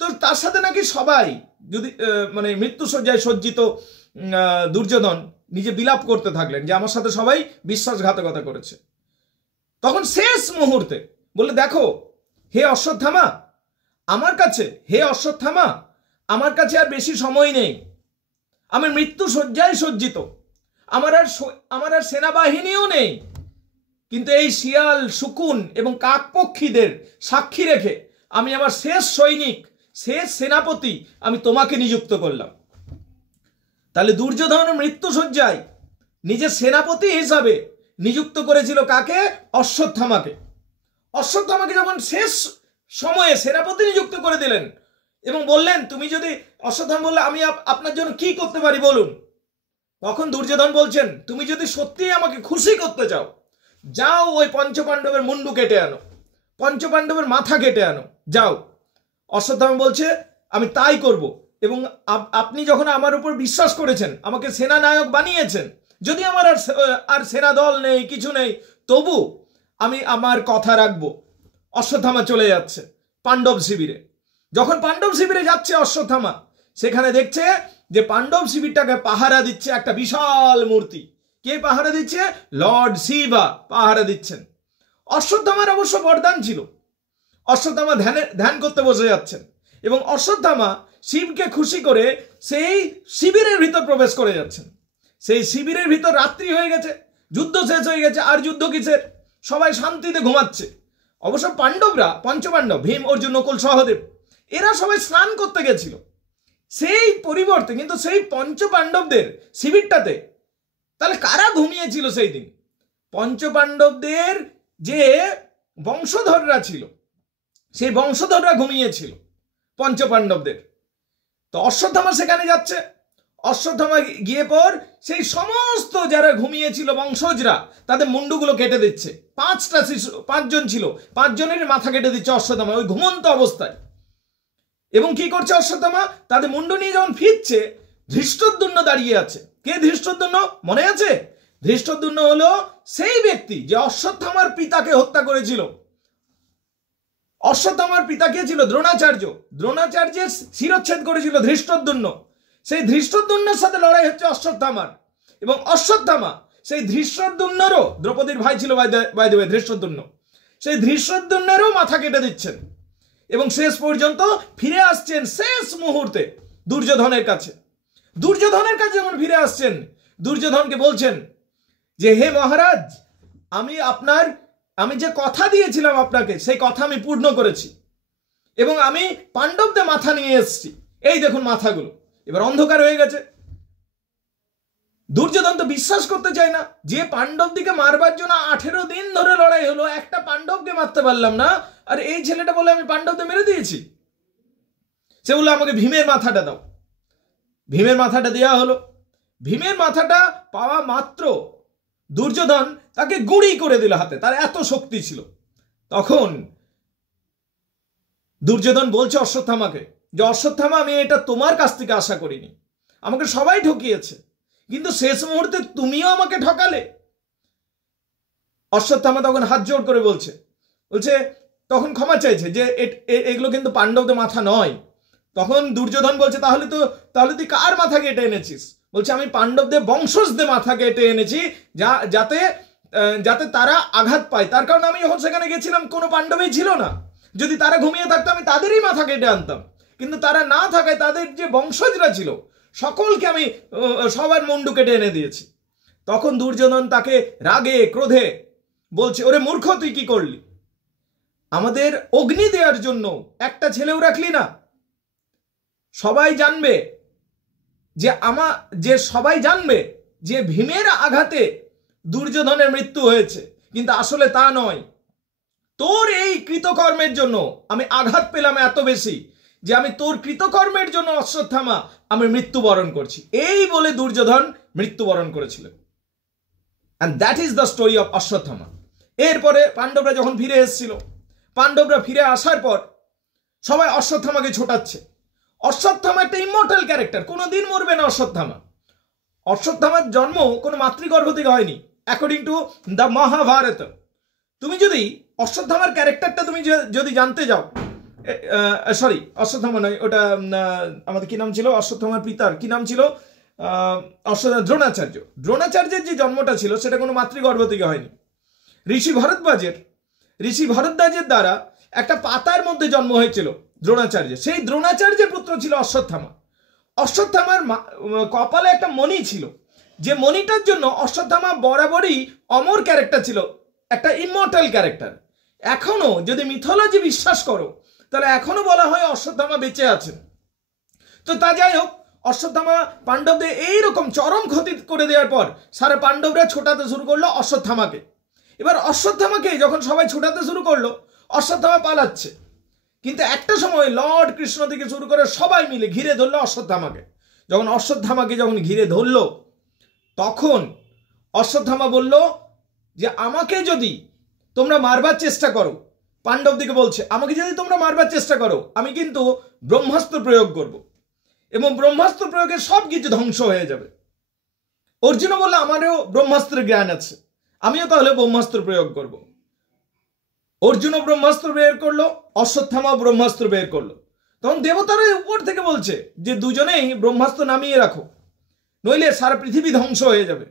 তো তার সাথে নাকি সবাই যদি মানে মৃত্যুশয্যায় সজ্জিত দুর্যোধন নিজে বিলাপ করতে থাকলেন যে আমার সাথে সবাই বিশ্বাসঘাতকতা করেছে। তখন শেষ মুহূর্তে বলে দেখো হে অশ্বত্থামা, আমার কাছে আর বেশি সময় নেই, আমি মৃত্যুশয্যায় সজ্জিত, আমার আর সেনাবাহিনীও নেই, কিন্তু এই শিয়াল, শকুন এবং কাকপক্ষীদের সাক্ষী রেখে আমি আমার শেষ সৈনিক, শেষ সেনাপতি আমি তোমাকে নিযুক্ত করলাম। তাহলে দুর্যোধন মৃত্যুশয্যায় নিজের সেনাপতি হিসাবে নিযুক্ত করেছিল কাকে? অশ্বত্থামাকে। অশ্বত্থামাকে যখন শেষ সময়ে সেনাপতি নিযুক্ত করে দিলেন এবং বললেন তুমি যদি, অশ্বত্থামা বললে আমি আপনার জন্য কি করতে পারি বলুন। তখন দুর্যোধন বলছেন তুমি যদি সত্যিই আমাকে খুশি করতে চাও, যাও ওই পঞ্চপাণ্ডবের মুন্ডু কেটে আনো, পঞ্চপাণ্ডবের মাথা কেটে আনো, যাও। অশ্বত্থামা বলছে আমি তাই করব, এবং আপনি যখন আমার উপর বিশ্বাস করেছেন, আমাকে সেনানায়ক বানিয়েছেন, যদি আমার আর সেনা দল নেই, কিছু নেই, তবু আমি আমার কথা রাখবো। অশ্বত্থামা চলে যাচ্ছে পাণ্ডব শিবিরে। যখন পাণ্ডব শিবিরে যাচ্ছে অশ্বত্থামা, সেখানে দেখছে যে পাণ্ডব শিবিরটাকে পাহারা দিচ্ছে একটা বিশাল মূর্তি। কে পাহারা দিচ্ছে? লর্ড শিবা পাহারা দিচ্ছেন। অশ্বত্থামার অবশ্য বরদান ছিল, অশ্বত্থামা ধ্যান করতে বসে যাচ্ছেন, এবং অশ্বত্থামা শিবকে খুশি করে সেই শিবিরের ভিতর প্রবেশ করে যাচ্ছেন। সেই শিবিরের ভিতর রাত্রি হয়ে গেছে, যুদ্ধ শেষ হয়ে গেছে, আর যুদ্ধ কিসের, সবাই শান্তিতে ঘুমাচ্ছে। অবশ্য পাণ্ডবরা, পঞ্চপাণ্ডব, ভীম, অর্জুন, নকুল, সহদেব, এরা সবাই স্নান করতে গেছিল। সেই পরিবর্তে কিন্তু সেই পঞ্চপাণ্ডবদের শিবিরটাতে তাহলে কারা ঘুমিয়েছিল সেই দিন? পঞ্চপাণ্ডবদের যে বংশধররা ছিল, সেই বংশধররা ঘুমিয়েছিল পঞ্চপাণ্ডবদের। তো অশ্বত্থামা সেখানে যাচ্ছে। অশ্বত্থামা গিয়ে পর সেই সমস্ত যারা ঘুমিয়েছিল বংশজরা তাদের মুন্ডুগুলো কেটে দিচ্ছে। 5টা শিশু, 5 জন ছিল, 5 জনের মাথা কেটে দিচ্ছে অশ্বত্থামা ওই ঘুমন্ত অবস্থায়। এবং কি করছে অশ্বত্থামা? তাদের মুন্ডু নিয়ে যখন ফিরছে, ধৃষ্টদ্যুম্ন দাঁড়িয়ে আছে। কে ধৃষ্টদ্যুম্ন মনে আছে? ধৃষ্টদ্যুম্ন হলো সেই ব্যক্তি যে অশ্বত্থামার পিতাকে হত্যা করেছিল। অশ্বত্থামার পিতা কে ছিল? দ্রোণাচার্য। দ্রোণাচার্যের শিরচ্ছেদ করেছিল ধৃষ্টদ্যুম্ন। সেই ধৃষ্টদ্যুম্নের সাথে লড়াই হচ্ছে অশ্বত্থামার। এবং অশ্বত্থামা সেই ধৃষ্টদ্যুম্নেরও, দ্রৌপদীর ভাই ছিল বাই দ্য ওয়ে ধৃষ্টদ্যুম্ন, সেই ধৃষ্টদ্যুম্নেরও মাথা কেটে দিচ্ছেন। এবং শেষ পর্যন্ত ফিরে আসছেন শেষ মুহূর্তে দুর্যোধনের কাছে। দুর্যোধনের কাছে যখন ফিরে আসছেন, দুর্যোধনকে বলছেন যে হে মহারাজ, আমি যে কথা দিয়েছিলাম আপনাকে সেই কথা আমি পূর্ণ করেছি এবং আমি পাণ্ডবদের মাথা নিয়ে এসেছি। এই দেখুন মাথাগুলো। এবার অন্ধকার হয়ে গেছে। দুর্যোধন তো বিশ্বাস করতে চায় না যে পাণ্ডবদিকে মারবার জন্য 18 দিন ধরে লড়াই হলো, একটা পাণ্ডবকে মারতে পারলাম না, আর এই ছেলেটা বলে আমি পাণ্ডবদের মেরে দিয়েছি। সে বললো আমাকে ভীমের মাথাটা দাও। ভীমের মাথাটা দেওয়া হলো। ভীমের মাথাটা পাওয়া মাত্র দুর্যোধন তাকে গুঁড়ি করে দিল হাতে, তার এত শক্তি ছিল। তখন দুর্যোধন বলছে অশ্বত্থামাকে যে অশ্বত্থামা, আমি এটা তোমার কাছ থেকে আশা করিনি, আমাকে সবাই ঠকিয়েছে, কিন্তু শেষ মুহূর্তে তুমিও আমাকে ঠকালে। অশ্বত্থামা তখন হাত জোড় করে বলছে তখন ক্ষমা চাইছে যে এগুলো কিন্তু পাণ্ডবদের মাথা নয়। তখন দুর্যোধন বলছে তাহলে তুই কার মাথা কেটে এনেছিস? বলছে আমি পাণ্ডবদের বংশজদের মাথা কেটে এনেছি, যাতে তারা আঘাত পায়। তার কারণে আমি যখন সেখানে গেছিলাম কোনো পাণ্ডবই ছিল না। যদি তারা ঘুমিয়ে থাকতো আমি তাদেরই মাথা কেটে আনতাম, কিন্তু তারা না থাকায় তাদের যে বংশজরা ছিল সকলকে আমি সবার মুন্ডু কেটে এনে দিয়েছি। তখন দুর্যোধন তাকে রাগে ক্রোধে বলছে, ওরে মূর্খ, তুই কি করলি? আমাদের অগ্নি দেওয়ার জন্য একটা ছেলেও রাখলি না। সবাই জানবে যে ভীমের আঘাতে দুর্যোধনের মৃত্যু হয়েছে, কিন্তু আসলে তা নয়। তোর এই কৃতকর্মের জন্য আমি আঘাত পেলাম এত বেশি যে আমি তোর কৃতকর্মের জন্য অশ্বত্থামা আমি মৃত্যুবরণ করছি। এই বলে দুর্যোধন মৃত্যুবরণ করেছিলেন। and that is the story of Ashwatthama. এরপরে পাণ্ডবরা যখন ফিরে এসেছিল, পাণ্ডবরা ফিরে আসার পর সবাই অশ্বত্থামাকে ছোটাচ্ছে। অশ্বত্থামা একটা ইমর্টাল ক্যারেক্টার, কোনোদিন মরবে না অশ্বত্থামা। অশ্বত্থামার জন্ম কোনো মাতৃগর্ভ থেকে হয়নি, অ্যাকর্ডিং টু দ্য মহাভারত। তুমি যদি অশ্বত্থামার ক্যারেক্টারটা তুমি যদি জানতে যাও, সরি অশ্বত্থামা নয়, ওটা আমাদের কি নাম ছিল, অশ্বত্থামার পিতার কি নাম ছিল, দ্রোণাচার্য। দ্রোণাচার্যের যে জন্মটা ছিল সেটা কোনো মাতৃগর্ভ থেকে হয়নি। ঋষি ভরদ্বাজের দ্বারা একটা পাতার মধ্যে জন্ম হয়েছিল দ্রোণাচার্য। সেই দ্রোণাচার্যের পুত্র ছিল অশ্বত্থামা। অশ্বত্থামার কপালে একটা মণি ছিল, যে মণিটার জন্য অশ্বত্থামা বরাবরই অমর ক্যারেক্টার ছিল, একটা ইমর্টাল ক্যারেক্টার। এখনো যদি মিথোলজি বিশ্বাস করো তাহলে এখনো বলা হয় অশ্বত্থামা বেঁচে আছেন। তো তা যাই হোক, অশ্বত্থামা পাণ্ডবদের এইরকম চরম ক্ষতি করে দেওয়ার পর সারা পাণ্ডবরা ছোটাতে শুরু করলো অশ্বত্থামাকে। এবার অশ্বত্থামাকে যখন সবাই ছোটাতে শুরু করলো, অশ্বত্থামা পালাচ্ছে, কিন্তু একটা সময় লর্ড কৃষ্ণ থেকে শুরু করে সবাই মিলে ঘিরে ধরলো অশ্বত্থামাকে। যখন ঘিরে ধরলো, তখন অশ্বত্থামা বলল যে আমাকে যদি তোমরা মারবার চেষ্টা করো, পাণ্ডবদিকে বলছে, আমাকে যদি তোমরা মারবার চেষ্টা করো আমি কিন্তু ব্রহ্মাস্ত্র প্রয়োগ করব এবং ব্রহ্মাস্ত্র প্রয়োগে সব কিছু ধ্বংস হয়ে যাবে। অর্জুন বলল আমারও ব্রহ্মাস্ত্রের জ্ঞান আছে, আমিও তাহলে ব্রহ্মাস্ত্র প্রয়োগ করব। অর্জুনও ব্রহ্মাস্ত্র বের করলো, অশ্বত্থামাও ব্রহ্মাস্ত্র বের করলো। তখন দেবতারা উপর থেকে বলছে যে দুজনেই ব্রহ্মাস্ত্র নামিয়ে রাখো, নইলে সারা পৃথিবী ধ্বংস হয়ে যাবে।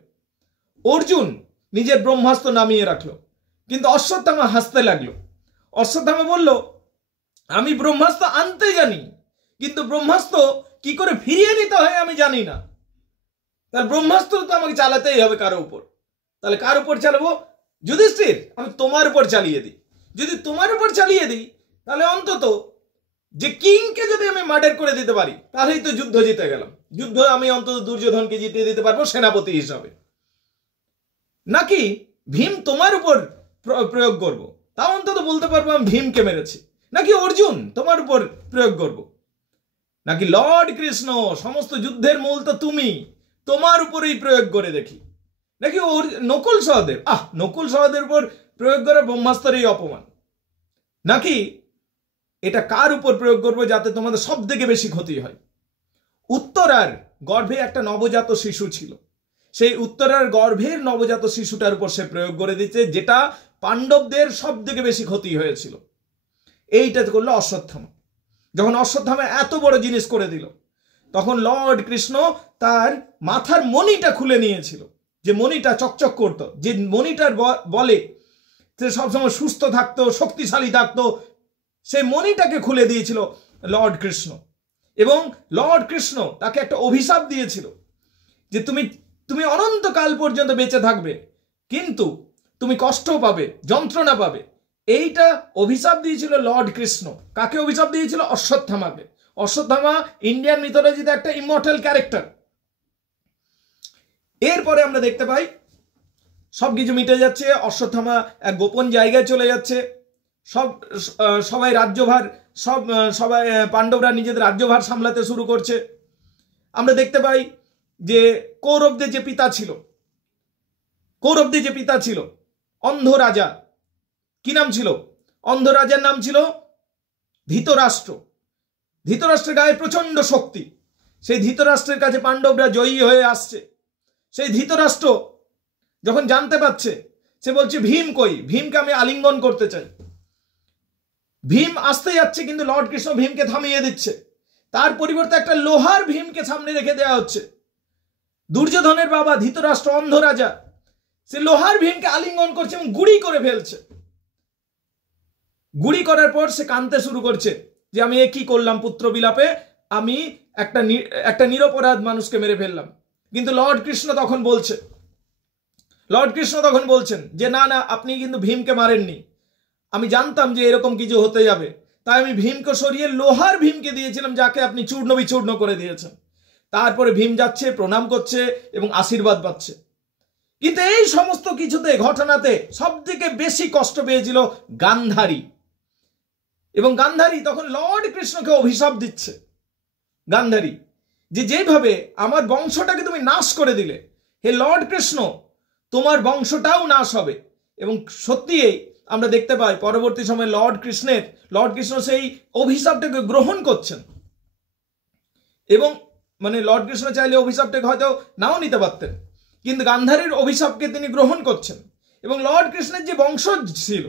অর্জুন নিজের ব্রহ্মাস্ত্র নামিয়ে রাখলো, কিন্তু অশ্বত্থামা হাসতে লাগলো। অশ্বত্থামা বলল আমি ব্রহ্মাস্ত্র আনতে জানি, কিন্তু ব্রহ্মাস্ত্র কি করে ফিরিয়ে নিতে হয় আমি জানি না। তার ব্রহ্মাস্ত্র তো আমাকে চালাতেই হবে কারো উপর। তাহলে কার উপর চালাবো? যুধিষ্ঠির, আমি তোমার উপর চালিয়ে দিই। যদি তোমার উপর চালিয়ে দিই তাহলে অন্তত যে কিংকে যদি আমি মার্ডার করে দিতে পারি তাহলেই তো যুদ্ধ জিতে গেলাম। যুদ্ধ আমি অন্তত দুর্যোধনকে জিতিয়ে দিতে পারবো সেনাপতি হিসাবে। নাকি ভীম তোমার উপর প্রয়োগ করব, তাও অন্তত বলতে পারবো আমি ভীমকে মেরেছি। নাকি অর্জুন তোমার উপর প্রয়োগ করব, নাকি লর্ড কৃষ্ণ সমস্ত যুদ্ধের মূল তো তুমি, তোমার উপরেই প্রয়োগ করে দেখি, নাকি নকুল সহদেব, নকুল সহদেবের উপর প্রয়োগ করে ব্রহ্মাস্ত্রের অপমান, নাকি এটা কার উপর প্রয়োগ করবো যাতে তোমাদের সব থেকে বেশি ক্ষতি হয়? উত্তরার গর্ভে একটা নবজাত শিশু ছিল, সেই উত্তরার গর্ভের নবজাত শিশুটার উপর সে প্রয়োগ করে দিচ্ছে, যেটা পাণ্ডবদের সব থেকে বেশি ক্ষতি হয়েছিল। এইটা করলো অশ্বত্থামা। যখন অশ্বত্থামা এত বড় জিনিস করে দিল, তখন লর্ড কৃষ্ণ তার মাথার মণিটা খুলে নিয়েছিল, যে মণিটা চকচক করতো, যে মণিটার বলে সে সবসময় সুস্থ থাকতো, শক্তিশালী থাকতো, সেই মণিটাকে খুলে দিয়েছিল লর্ড কৃষ্ণ। এবং লর্ড কৃষ্ণ তাকে একটা অভিশাপ দিয়েছিল যে তুমি অনন্তকাল পর্যন্ত বেঁচে থাকবে, কিন্তু তুমি কষ্ট পাবে, যন্ত্রণা পাবে। এইটা অভিশাপ দিয়েছিল লর্ড কৃষ্ণ। কাকে অভিশাপ দিয়েছিল? অশ্বত্থামাকে। অশ্বত্থামা ইন্ডিয়ান মিথোলজিতে একটা ইমর্টাল ক্যারেক্টার। এরপরে আমরা দেখতে পাই সবকিছু মিটে যাচ্ছে, অশ্বত্থামা এক গোপন জায়গায় চলে যাচ্ছে, সবাই রাজ্যভার সবাই পাণ্ডবরা নিজেদের রাজ্যভার সামলাতে শুরু করছে। আমরা দেখতে পাই যে কৌরবদের যে পিতা ছিল অন্ধ রাজা, কি নাম ছিল? অন্ধ রাজার নাম ছিল ধৃতরাষ্ট্র। ধৃতরাষ্ট্রের গায়ে প্রচন্ড শক্তি। সেই ধৃতরাষ্ট্রের কাছে পাণ্ডবরা জয়ী হয়ে আসছে। সেই ধৃতরাষ্ট্র যখন জানতে পারছে, সে বলছে ভীম কই, ভীমকে আমি আলিঙ্গন করতে চাই। ভীম আসতে যাচ্ছে, কিন্তু লর্ড কৃষ্ণ ভীমকে থামিয়ে দিচ্ছে। তার পরিবর্তে একটা লোহার ভীমকে সামনে রেখে দেওয়া হচ্ছে। দুর্যোধনের বাবা ধৃতরাষ্ট্র অন্ধ রাজা, সে লোহার ভীমকে আলিঙ্গন করছে এবং গুড়ি করে ফেলছে। গুড়ি করার পর সে কাঁদতে শুরু করছে যে আমি এ কি করলাম পুত্র বিলাপে, আমি একটা নিরপরাধ মানুষকে মেরে ফেললাম। কিন্তু লর্ড কৃষ্ণ তখন বলছেন যে না, আপনি কিন্তু ভীমকে মারেননি, আমি জানতাম যে এরকম কিছু হতে যাবে, তাই আমি ভীমকে সরিয়ে লোহার ভীমকে দিয়েছিলাম, যাকে আপনি চূর্ণ বিচূর্ণ করে দিয়েছেন। তারপরে ভীম যাচ্ছে, প্রণাম করছে এবং আশীর্বাদ পাচ্ছে। কিন্তু এই সমস্ত কিছুতে, ঘটনাতে সব থেকে বেশি কষ্ট পেয়েছিল গান্ধারী। এবং গান্ধারী তখন লর্ড কৃষ্ণকে অভিশাপ দিচ্ছে। গান্ধারী যে যেভাবে আমার বংশটাকে তুমি নাশ করে দিলে, হে লর্ড কৃষ্ণ, তোমার বংশটাও নাশ হবে। এবং সত্যি আমরা দেখতে পাই পরবর্তী সময় লর্ড কৃষ্ণ সেই অভিশাপটাকে গ্রহণ করছেন। এবং লর্ড কৃষ্ণ চাইলে অভিশাপটাকে হয়তো নাও নিতে পারতেন, কিন্তু গান্ধারীর অভিশাপকে তিনি গ্রহণ করছেন। এবং লর্ড কৃষ্ণের যে বংশজ ছিল,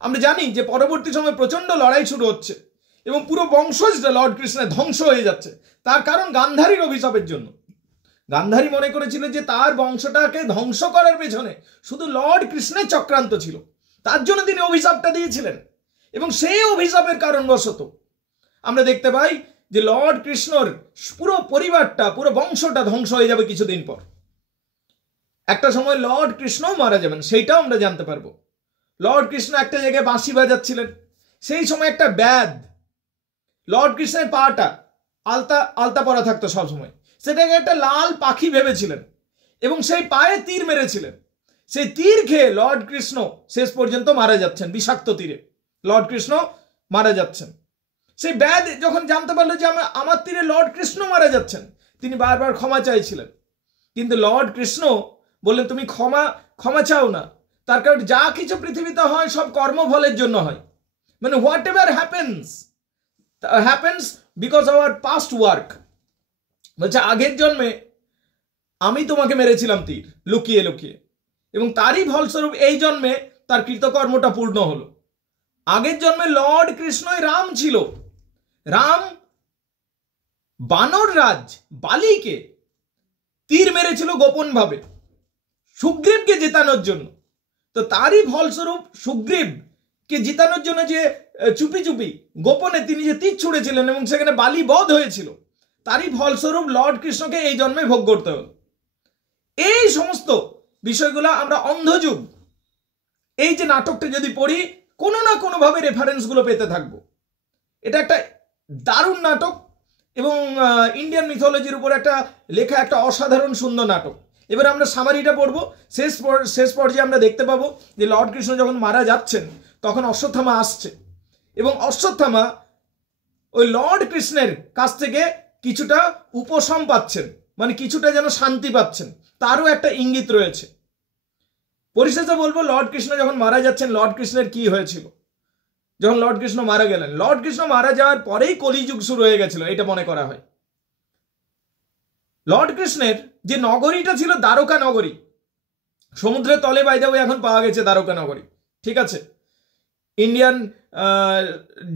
আমরা জানি যে পরবর্তী সময় প্রচন্ড লড়াই শুরু হচ্ছে এবং পুরো বংশজটা লর্ড কৃষ্ণের ধ্বংস হয়ে যাচ্ছে। তার কারণ গান্ধারীর অভিশাপের জন্য। গান্ধারী মনে করেছিল যে তার বংশটাকে ধ্বংস করার পেছনে শুধু লর্ড কৃষ্ণের চক্রান্ত ছিল, তার জন্য তিনি অভিশাপটা দিয়েছিলেন। এবং সেই অভিশাপের কারণবশত আমরা দেখতে পাই যে লর্ড কৃষ্ণর পুরো পরিবারটা, পুরো বংশটা ধ্বংস হয়ে যাবে কিছুদিন পর। একটা সময় লর্ড কৃষ্ণও মারা যাবেন, সেইটাও আমরা জানতে পারবো। লর্ড কৃষ্ণ একটা জায়গায় বাঁশি বাজাচ্ছিলেন, সেই সময় একটা ব্যাধ লর্ড কৃষ্ণের পাটা আলতা পরা থাকতো সবসময়, সেটাকে একটা লাল পাখি ভেবেছিলেন এবং সেই পায়ে তীর মেরেছিলেন। সেই তীর খেয়ে লর্ড কৃষ্ণ শেষ পর্যন্ত মারা যাচ্ছেন, বিষাক্ত তীরে লর্ড কৃষ্ণ মারা যাচ্ছেন। সেই ব্যাধ যখন জানতে পারলো যে আমার তীরে লর্ড কৃষ্ণ মারা যাচ্ছেন, তিনি বারবার ক্ষমা চাইছিলেন। কিন্তু লর্ড কৃষ্ণ বললেন তুমি ক্ষমা চাও না, তার কারণ যা কিছু পৃথিবীতে হয় সব কর্মফলের জন্য হয়। What ever happens because our past work. বলছে আগের জন্মে আমি তোমাকে মেরেছিলাম তীর লুকিয়ে লুকিয়ে, এবং তারই ফলস্বরূপ এই জন্মে তার কৃতকর্মটা পূর্ণ হলো। আগের জন্মে লর্ড কৃষ্ণই রাম ছিল। রাম বানর রাজ বালিকে তীর মেরেছিল গোপন ভাবে সুগ্রীবকে জেতানোর জন্য। তো তারই ফলস্বরূপ সুগ্রীবকে জেতানোর জন্য যে চুপি চুপি গোপনে তিনি যে তীর ছুঁড়েছিলেন এবং সেখানে বালি বধ হয়েছিল, তারই ফলস্বরূপ লর্ড কৃষ্ণকে এই জন্মে ভোগ করতে হলো। এই সমস্ত বিষয়গুলো আমরা অন্ধযুগ এই যে নাটকটা যদি পড়ি, কোনো না কোনোভাবে রেফারেন্সগুলো পেতে থাকবো। এটা একটা দারুণ নাটক এবং ইন্ডিয়ান মিথোলজির উপর একটা লেখা একটা অসাধারণ সুন্দর নাটক। এবার আমরা সামারিটা পড়বো। শেষ পর্যায়ে আমরা দেখতে পাবো যে লর্ড কৃষ্ণ যখন মারা যাচ্ছেন, তখন অশ্বত্থামা আসছে এবং অশ্বত্থামা ওই লর্ড কৃষ্ণের কাছ থেকে কিছুটা উপশম পাচ্ছেন, মানে কিছুটা যেন শান্তি পাচ্ছেন, তারও একটা ইঙ্গিত রয়েছে। পরিশেষে বলবো, লর্ড কৃষ্ণ যখন মারা যাচ্ছেন, লর্ড কৃষ্ণের কি হয়েছিল? যখন লর্ড কৃষ্ণ মারা গেলেন, লর্ড কৃষ্ণ মারা যাওয়ার পরেই কলিযুগ শুরু হয়ে গেছিল, এটা মনে করা হয়। লর্ড কৃষ্ণের যে নগরীটা ছিল দ্বারকা নগরী, সমুদ্রের তলে বাইদাও এখন পাওয়া গেছে দ্বারকা নগরী, ঠিক আছে।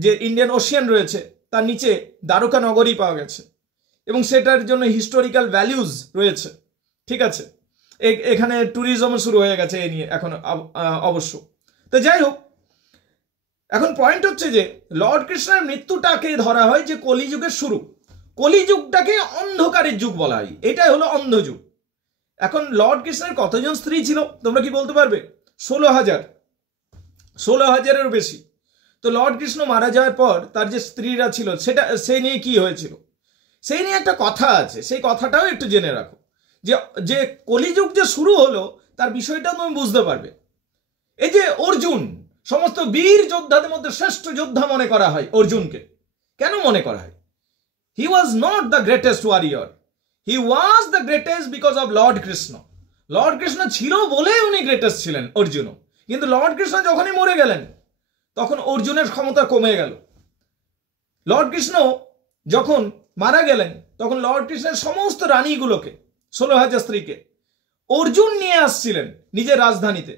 যে ইন্ডিয়ান ওশিয়ান রয়েছে তার নিচে দ্বারকা নগরী পাওয়া গেছে, এবং সেটার জন্য হিস্টোরিক্যাল ভ্যালিউজ রয়েছে, ঠিক আছে। এখানে ট্যুরিজমও শুরু হয়ে গেছে এ নিয়ে এখন অবশ্য। তো যাই হোক, এখন পয়েন্ট হচ্ছে যে লর্ড কৃষ্ণের মৃত্যুটাকে ধরা হয় যে কলিযুগের শুরু। কলিযুগটাকে অন্ধকারের যুগ বলা হয়, এটাই হলো অন্ধযুগ। এখন লর্ড কৃষ্ণের কতজন স্ত্রী ছিল তোমরা কি বলতে পারবে? 16,000-এরও বেশি। তো লর্ড কৃষ্ণ মারা যাওয়ার পর তার যে স্ত্রীরা ছিল সেই নিয়ে কি হয়েছিল, সেই নিয়ে একটা কথা আছে, সেই কথাটাও একটু জেনে রাখো। যে কলিযুগ যে শুরু হলো তার বিষয়টা তুমি বুঝতে পারবে। এই যে অর্জুন, সমস্ত বীর যোদ্ধাদের মধ্যে শ্রেষ্ঠ যোদ্ধা মনে করা হয় অর্জুনকে। কেন মনে করা হয়? He was not the greatest warrior, he was the greatest because of Lord Krishna. Lord Krishna ছিল বলে উনি গ্রেটেস্ট ছিলেন, অর্জুনও। কিন্তু লর্ড কৃষ্ণ যখনই মরে গেলেন তখন অর্জুনের ক্ষমতা কমে গেল। লর্ড কৃষ্ণ যখন মারা গেলেন তখন লর্ড কৃষ্ণের সমস্ত রানীগুলোকে, 16,000 স্ত্রীকে অর্জুন নিয়ে আসছিলেন নিজের রাজধানীতে।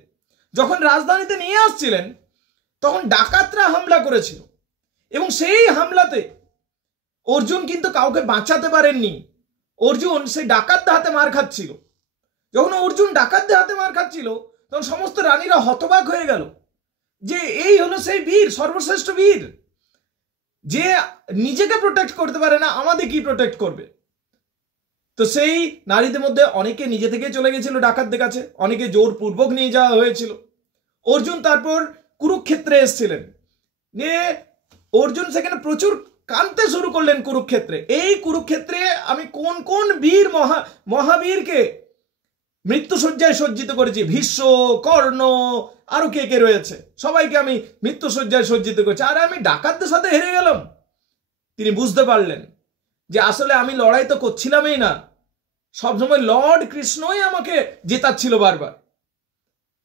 যখন রাজধানীতে নিয়ে আসছিলেন তখন ডাকাতরা হামলা করেছিল, এবং সেই হামলাতে অর্জুন কিন্তু কাউকে বাঁচাতে পারেননি। অর্জুন সেই ডাকাতদের হাতে মার খাচ্ছিল। যখন অর্জুন ডাকাতদের হাতে মার খাচ্ছিল তখন সমস্ত রানীরা হতবাক হয়ে গেল যে এই হলো সেই বীর, সর্বশ্রেষ্ঠ বীর, যে নিজেকে প্রোটেক্ট করতে পারে না, আমাদের কি প্রোটেক্ট করবে? তো সেই নারীদের মধ্যে অনেকে নিজে থেকে চলে গেছিল ডাকাতদের কাছে, অনেকে জোরপূর্বক নিয়ে যাওয়া হয়েছিল। অর্জুন তারপর কুরুক্ষেত্রে এসেছিলেন, নিয়ে অর্জুন সেখানে প্রচুর কাঁদতে শুরু করলেন কুরুক্ষেত্রে। এই কুরুক্ষেত্রে আমি কোন কোন বীর মহাবীরকে মৃত্যুশয্যায় সজ্জিত করেছি, ভীষ্ম, কর্ণ, আরো কে কে রয়েছে, সবাইকে আমি মৃত্যুশয্যায় সজ্জিত করেছি, আর আমি ডাকাতদের সাথে হেরে গেলাম। তিনি বুঝতে পারলেন যে আসলে আমি লড়াই তো করছিলামই না, সবসময় লর্ড কৃষ্ণই আমাকে জেতাচ্ছিল বারবার।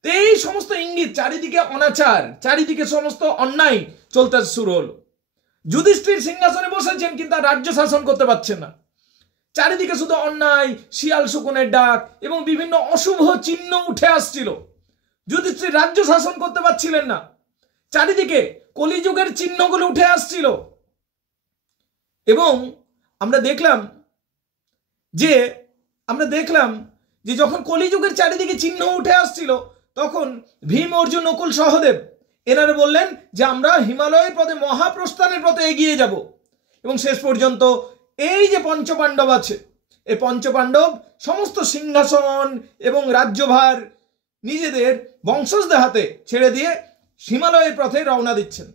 এই সমস্ত ইঙ্গিত, চারিদিকে অনাচার, চারিদিকে সমস্ত অন্যায় চলতে শুরু হলো। যুধিষ্ঠির সিংহাসনে বসেছেন কিন্তু আর রাজ্য শাসন করতে পারছেন না। চারিদিকে শুধু অন্যায়, শিয়াল শকুনের ডাক এবং বিভিন্ন অশুভ চিহ্ন উঠে আসছিল। যুধিষ্ঠির রাজ্য শাসন করতে পারছিলেন না। চারিদিকে কলিযুগের চিহ্নগুলো উঠে আসছিল, এবং আমরা দেখলাম যে যখন কলিযুগের চারিদিকে চিহ্ন উঠে আসছিল তখন ভীম, অর্জুন, নকুল, সহদেব এনারা বললেন যে আমরা হিমালয়ের পথে, মহাপ্রস্থানের পথে এগিয়ে যাব। এবং শেষ পর্যন্ত এই যে পঞ্চপাণ্ডব আছে, এই পঞ্চপাণ্ডব সমস্ত সিংহাসন এবং রাজ্যভার নিজেদের বংশজদের হাতে ছেড়ে দিয়ে হিমালয়ের পথে রওনা দিচ্ছেন।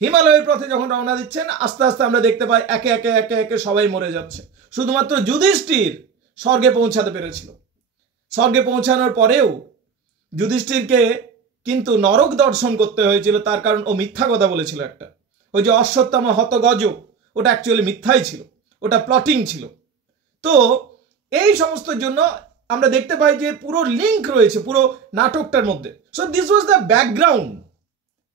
হিমালয়ের পথে যখন রওনা দিচ্ছেন আস্তে আস্তে আমরা দেখতে পাই একে একে সবাই মরে যাচ্ছে। শুধুমাত্র যুধিষ্ঠির স্বর্গে পৌঁছাতে পেরেছিল। স্বর্গে পৌঁছানোর পরেও যুধিষ্ঠিরকে কিন্তু নরক দর্শন করতে হয়েছিল, তার কারণ ও মিথ্যা কথা বলেছিল একটা। ওই যে অশ্বত্থামা হতগজ, ওটা অ্যাকচুয়ালি মিথ্যাই ছিল, ওটা প্লটিং ছিল। তো এই সমস্তের জন্য আমরা দেখতে পাই যে পুরো লিঙ্ক রয়েছে পুরো নাটকটার মধ্যে। So this was the background.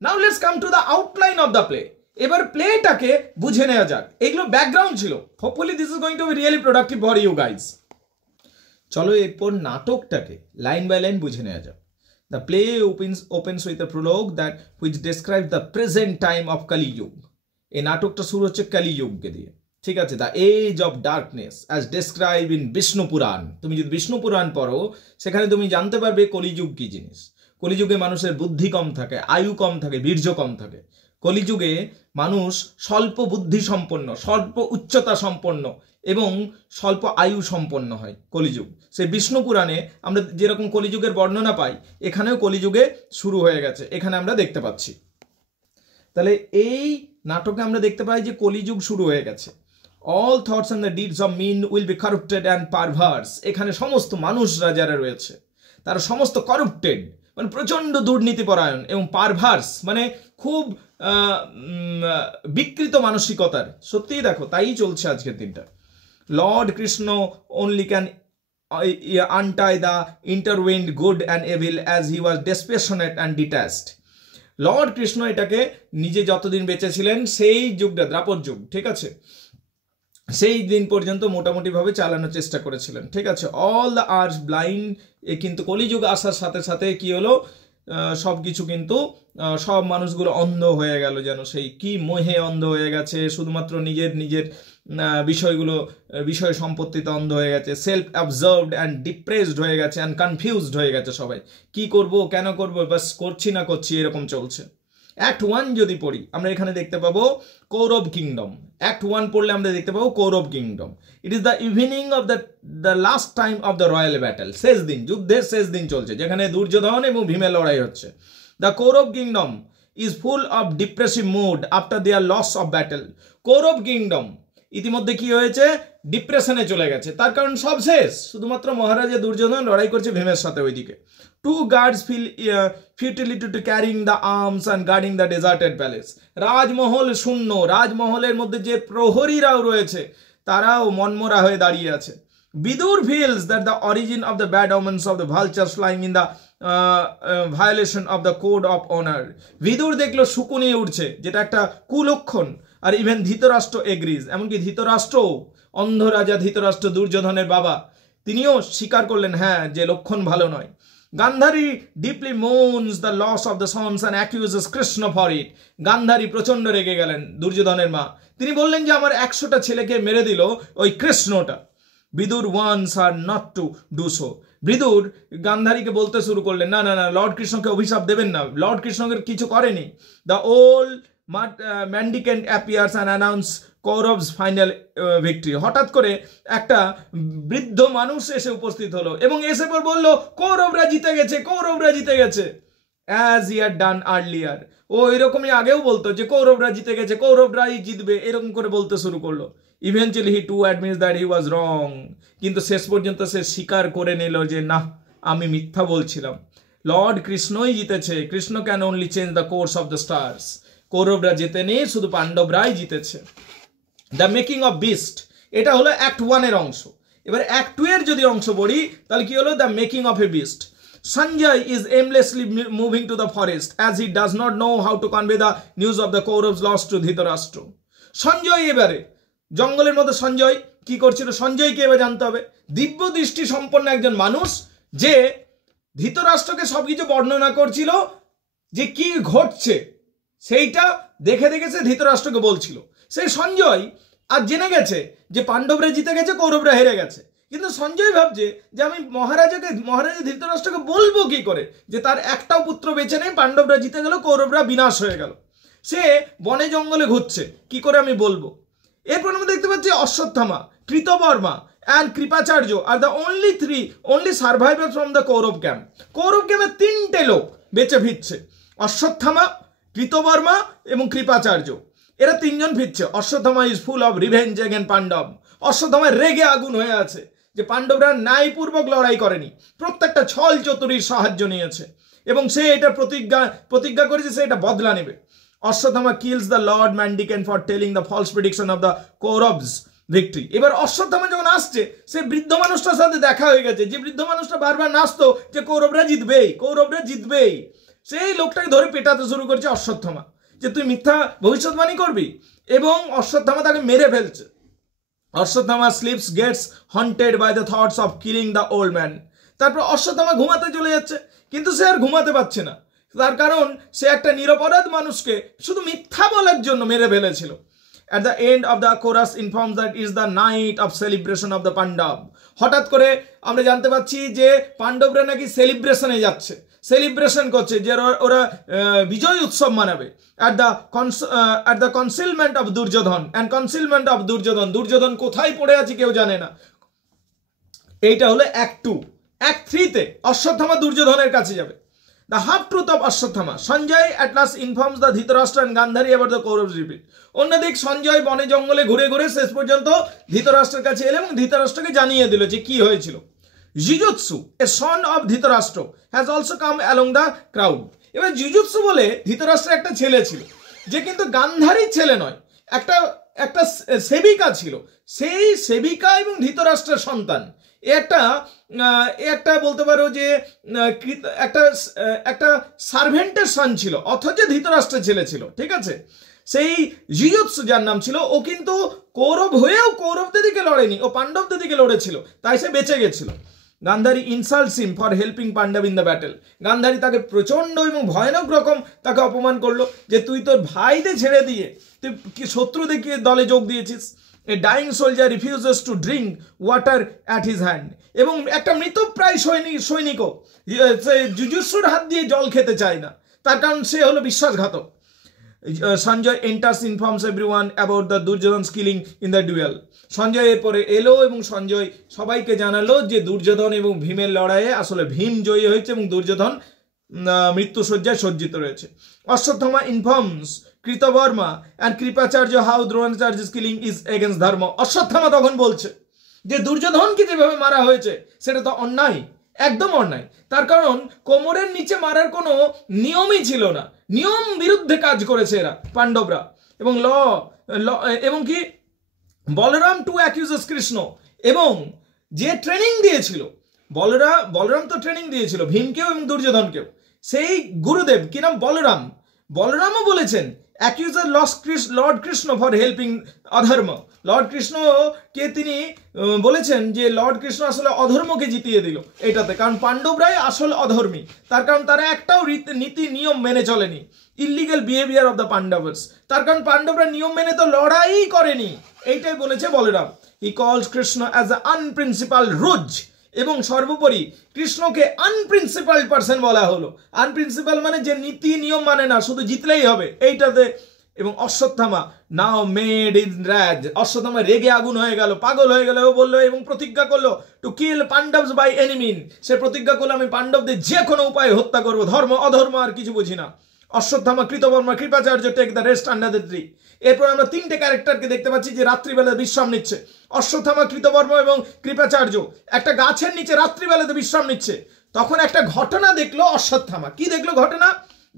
Now let's come to the outline of the play. এবার প্লেটাকে বুঝে নেওয়া যাক। এগুলো ব্যাকগ্রাউন্ড ছিল। Hopefully this is going to be really productive for you guys. চলো এরপর নাটকটাকে লাইন বাই লাইন বুঝে নেওয়া যাক। The play opens with a prologue that which describes the present time of Kali Yuga. এই নাটকটা শুরু হচ্ছে কালি যুগকে দিয়ে, ঠিক আছে। The age of darkness as describe in Vishnu Purana. তুমি যদি বিষ্ণু পুরাণ পড়ো সেখানে তুমি জানতে পারবে কলিযুগ কি জিনিস। কলিযুগে মানুষের বুদ্ধি কম থাকে, আয়ু কম থাকে, বীর্য কম থাকে। কলিযুগে মানুষ স্বল্প বুদ্ধি সম্পন্ন, স্বল্প উচ্চতা সম্পন্ন এবং স্বল্প আয়ু সম্পন্ন হয় কলিযুগ। সেই বিষ্ণু পুরাণে আমরা যেরকম কলিযুগের বর্ণনা পাই, এখানেও কলিযুগে শুরু হয়ে গেছে, এখানে আমরা দেখতে পাচ্ছি। তাহলে এই নাটকে আমরা দেখতে পাই যে কলিযুগ শুরু হয়ে গেছে। All thoughts and the deeds of men will be corrupted and perverse. এখানে সমস্ত মানুষরা যারা রয়েছে তারা সমস্ত কারাপ্টেড, মানে প্রচণ্ড দুর্নীতিপরায়ণ, এবং পারভার্স মানে খুব বিকৃত মানসিকতার। সত্যিই দেখো তাই চলছে আজকের দিনটা। Lord Krishna only can untie the intertwined good and evil as he was dispassionate and detached. Lord Krishna এটাকে নিজে যতদিন বেঁচে ছিলেন সেই যুগটা দ্রাপর যুগ, ঠিক আছে, সেই দিন পর্যন্ত মোটামুটিভাবে চালানোর চেষ্টা করেছিলেন, ঠিক আছে। অল দ্য আর্স ব্লাইন্ড, কিন্তু কলিযুগ আসার সাথে সাথে কি হলো, সব কিছু কিন্তু সব মানুষগুলো অন্ধ হয়ে গেল, যেন সেই কি মোহে অন্ধ হয়ে গেছে, শুধুমাত্র নিজের নিজের বিষয়গুলো বিষয় সম্পত্তিতে অন্ধ হয়ে গেছে, সেলফ অবজার্ভড অ্যান্ড ডিপ্রেসড হয়ে গেছে, অ্যান্ড কনফিউজড হয়ে গেছে সবাই, কি করব কেন করব বাস করছি না করছি এরকম চলছে। অ্যাক্ট 1 যদি পড়ি আমরা এখানে দেখতে পাবো কৌরব কিংডম। অ্যাক্ট 1 পড়লে আমরা দেখতে পাবো Kaurava kingdom. It is the evening of the last time of the royal battle, শেষ দিন, যুদ্ধের শেষ দিন চলছে, যেখানে দুর্যোধন এবং ভীমের লড়াই হচ্ছে। The Kaurava kingdom is full of depressive mood after their loss of battle. Kaurava kingdom ইতিমধ্যে কি হয়েছে, ডিপ্রেশনে চলে গেছে, তার কারণ সব শেষ, শুধুমাত্র মহারাজা দুর্যোধন লড়াই করছে ভীমের সাথে ওইদিকে। Two guards feel futility to carrying the arms and guarding the deserted palace. রাজমহল শূন্য, রাজমহলের মধ্যে যে প্রহরীরাও রয়েছে তারাও মনমরা হয়ে দাঁড়িয়ে আছে। Vidur feels that the origin of the bad omens of the vultures flying in the violation of the code of honor. Vidur দেখলো শুকুনি উঠছে, যেটা একটা কুলক্ষণ, আর ইভেন ধৃতরাষ্ট্র এগ্রিজ, এমনকি ধৃতরাষ্ট্র, অন্ধ রাজা ধৃতরাষ্ট্র দুর্যোধনের বাবা, তিনিও স্বীকার করলেন হ্যাঁ যে লক্ষণ ভালো নয়। Gandhari deeply mourns the loss of the sons and accuses Krishna for it. Gandhari প্রচন্ড রেগে গেলেন, দুর্যোধনের মা, তিনি বললেন যে আমার 100টা ছেলেকে মেরে দিল ওই কৃষ্ণটা। Vidur warns her not to do so. Vidur গান্ধারীকে বলতে শুরু করলেন, না না না, লর্ড কৃষ্ণকে অভিশাপ দেবেন না, লর্ড কৃষ্ণকে কিছু করেনি। The old mendicant appears and announce Kauravas final victory. হঠাৎ করে একটা বৃদ্ধ মানুষ এসে উপস্থিত হলো এবং এসে পর বলল কৌরবরা জিতে গেছে, কৌরবরা জিতে গেছে। As he had done earlier, ও এরকমই আগেও বলতো যে কৌরবরা জিতে গেছে, কৌরবরাই জিতবে, এরকম করে বলতে শুরু করলো। Eventually he too admits that he was wrong, কিন্তু শেষ পর্যন্ত সে স্বীকার করে নিল যে না, আমি মিথ্যা বলছিলাম, লর্ড কৃষ্ণই জিতেছে। Krishna can only change the course of the stars. কৌরবরা জেতেনি, শুধু পাণ্ডবরাই জিতেছে। দ্য মেকিং অফ বিস্ট, এটা হলো অ্যাক্ট 1 এর অংশ। এবার অ্যাক্ট 2 এর যদি অংশ পড়ি তাহলে কি হলো, the making of a beast. Sanjay is aimlessly moving to the forest as he does not know how to convey the news of the Kauravs' loss to Dhritarashtra. Sanjay এবারে জঙ্গলের মধ্যে সঞ্জয় কি করছিল, সঞ্জয়কে এবার জানতে হবে। দিব্য দৃষ্টি সম্পন্ন একজন মানুষ যে ধৃতরাষ্ট্রকে সবকিছু বর্ণনা করছিল যে কি ঘটছে, সেইটা দেখে দেখে সে ধৃতরাষ্ট্রকে বলছিল। সেই সঞ্জয় আজ জেনে গেছে যে পাণ্ডবরা জিতে গেছে, কৌরবরা হেরে গেছে, কিন্তু সঞ্জয় ভাবছে যে আমি মহারাজা ধৃতরাষ্ট্রকে বলবো কি করে যে তার একটাও পুত্র বেঁচে নেই, পাণ্ডবরা জিতে গেল, কৌরবরা বিনাশ হয়ে গেল। সে বনে জঙ্গলে ঘুরছে, কি করে আমি বলবো। এরপর আমরা দেখতে পাচ্ছি Ashwatthama, Kritavarma and Kripacharya are the only survivor from the Kaurava camp. Kaurava ক্যাম্পে 3টে লোক বেঁচে ফিরছে, অশ্বত্থামা, কৃতবর্মা এবং কৃপাচার্য, এরা 3জন ফিরছে। Ashwatthama is full of revenge against Pandava. Ashwatthama রেগে আগুন হয়ে আছে যে পাণ্ডবরা ন্যায়পূর্বক লড়াই করেনি, প্রত্যেকটা ছল চতুরীর সাহায্য নিয়েছে এবং সে এটা প্রতিজ্ঞা করেছে সে এটা বদলা নেবে। Ashwatthama kills the lord mendicant for telling the false prediction of the Kauravas victory. এবার অশ্বত্থামা যখন আসছে, সে বৃদ্ধ মানুষটার সাথে দেখা হয়ে গেছে, যে বৃদ্ধ মানুষটা বারবার নাচতো যে কৌরবরা জিতবেই, কৌরবরা জিতবেই, সেই লোকটাকে ধরে পেটাতে শুরু করছে অশ্বত্থামা যে তুই মিথ্যা ভবিষ্যৎবাণী করবি, এবং অশ্বত্থামা তাকে মেরে ফেলছে। Ashwatthama sleeps gets haunted by the thoughts of killing the old man. তারপর অশ্বত্থামা ঘুমাতে চলে যাচ্ছে, কিন্তু সে আর ঘুমাতে পারছে না, তার কারণ সে একটা নিরপরাধ মানুষকে শুধু মিথ্যা বলার জন্য মেরে ফেলেছিল। At the end of the chorus informs that is the night of celebration of the Pandav. হঠাৎ করে আমরা জানতে পাচ্ছি যে পাণ্ডবরা নাকি সেলিব্রেশনে যাচ্ছে, সেলিব্রেশন করছে, যে ওরা বিজয় উৎসব মানাবে। at the concealment of Duryodhan and concealment of Duryodhan কোথায় পড়ে আছে কেউ জানে না। এইটা হলো অ্যাক্ট 2। অ্যাক্ট 3-তে অশ্বত্থামা দুর্যোধনের কাছে যাবে। The half truth of Ashwathama. Sanjay at last informs the Dhritarashtra and Gandhari about the Kauravs' defeat. অন্যদিক Sanjay বনে জঙ্গলে ঘুরে ঘুরে শেষ পর্যন্ত ধৃতরাষ্ট্রের কাছে এলো এবং ধৃতরাষ্ট্রকে জানিয়ে দিল যে কি হয়েছিল। Jujutsu, a son of Dhritarashtra, has also come along the crowd. এবার জুজুৎসু বলে ধৃতরাষ্ট্রের একটা ছেলে ছিল, যে কিন্তু গান্ধারীর ছেলে নয়, একটা একটা সেবিকা ছিল। সেই সেবিকা এবং ধৃতরাষ্ট্রের সন্তান। এ একটা বলতে পারো যে একটা সার্ভেন্টের সন ছিল, অথচ ধৃতরাষ্ট্রের ছেলে ছিল। ঠিক আছে, সেই জুজুৎসু যার নাম ছিল, ও কিন্তু কৌরব হয়েও কৌরবদের দিকে লড়েনি, ও পাণ্ডবদের দিকে লড়েছিল, তাই সে বেঁচে গেছিল। Gandhari insults him for helping Pandava in the battle. Gandhari তাকে প্রচন্ড এবং ভয়ানক রকম তাকে অপমান করলো, যে তুই তোর ভাইদের ছেড়ে দিয়ে তুই কি শত্রুদের দলে যোগ দিয়েছিস। এ dyeing soldier refuses to drink water at his hand. এবং একটা মৃতপ্রায় সৈনিকও জুজুৎসুর হাত দিয়ে জল খেতে চায় না, তার কারণ সে হলো বিশ্বাসঘাতক। Sanjay enters informs everyone about the Duryodhan's killing in the duel. Sanjay এরপরে এলো এবং সঞ্জয় সবাইকে জানালো যে দুর্যোধন এবং ভীমের লড়াইয়ে আসলে ভীম জয়ী হয়েছে এবং দুর্যোধন মৃত্যুশয্যায় সজ্জিত রয়েছে। Ashwatthama informs Kritavarma and Kripacharya how Dronacharya's killing is against dharma. Ashwatthama তখন বলছে যে দুর্যোধনকে যেভাবে মারা হয়েছে সেটা তো অন্যায়, একদম অন্যায়। তার কারণ কোমরের নিচে মারার কোনো নিয়মই ছিল না, নিয়ম বিরুদ্ধে কাজ করেছে এরা পাণ্ডবরা। এবং এবং কি বলরাম টু অ্যাকিউজেস কৃষ্ণ, এবং যে ট্রেনিং দিয়েছিল বলরাম তো ট্রেনিং দিয়েছিল ভীমকেও এবং দুর্যোধনকেও, সেই গুরুদেব কি নাম বলরামও বলেছেন অ্যাকিউজেস লর্ড কৃষ্ণ ফর হেল্পিং অধর্ম। লর্ড কৃষ্ণকে তিনি বলেছেন যে লর্ড কৃষ্ণ আসলে অধর্মকে জিতিয়ে দিল এটাতে, কারণ পাণ্ডবরাই আসল অধর্মী, তার কারণ তারা একটাও নীতি নিয়ম মেনে চলেনি। Illegal behaviour of the Pandavas, তার কারণ পাণ্ডবরা নিয়ম মেনে তো লড়াই করেনি, এইটাই বলেছে বলরাম। হি কলস কৃষ্ণ অ্যাজ আ আনপ্রিন্সিপাল রুজ, এবং সর্বোপরি কৃষ্ণকে আনপ্রিন্সিপাল পার্সন বলা হলো। আনপ্রিন্সিপাল মানে যে নীতি নিয়ম মানে না, শুধু জিতলেই হবে এইটাতে। এবং অশ্বত্থামা নাও মেড ইন রাজ, অশ্বত্থামা রেগে আগুন হয়ে গেল, পাগল হয়ে গেল, ও বললো এবং প্রতিজ্ঞা করলো to kill Pandavas by any mean. সে প্রতিজ্ঞা করলো আমি পাণ্ডবদের যে কোনো উপায়ে হত্যা করবো, ধর্ম অধর্ম আর কিছু বুঝি না। Ashwatthama Kritavarma Kripacharya take the rest under the tree. এরপর আমরা তিনটে ক্যারেক্টারকে দেখতে পাচ্ছি যে রাত্রিবেলা বিশ্রাম নিচ্ছে। অশ্বত্থামা কৃতবর্মা এবং কৃপাচার্য একটা গাছের নিচে রাত্রিবেলাতে বিশ্রাম নিচ্ছে। তখন একটা ঘটনা দেখলো অশ্বত্থামা। কি দেখলো ঘটনা?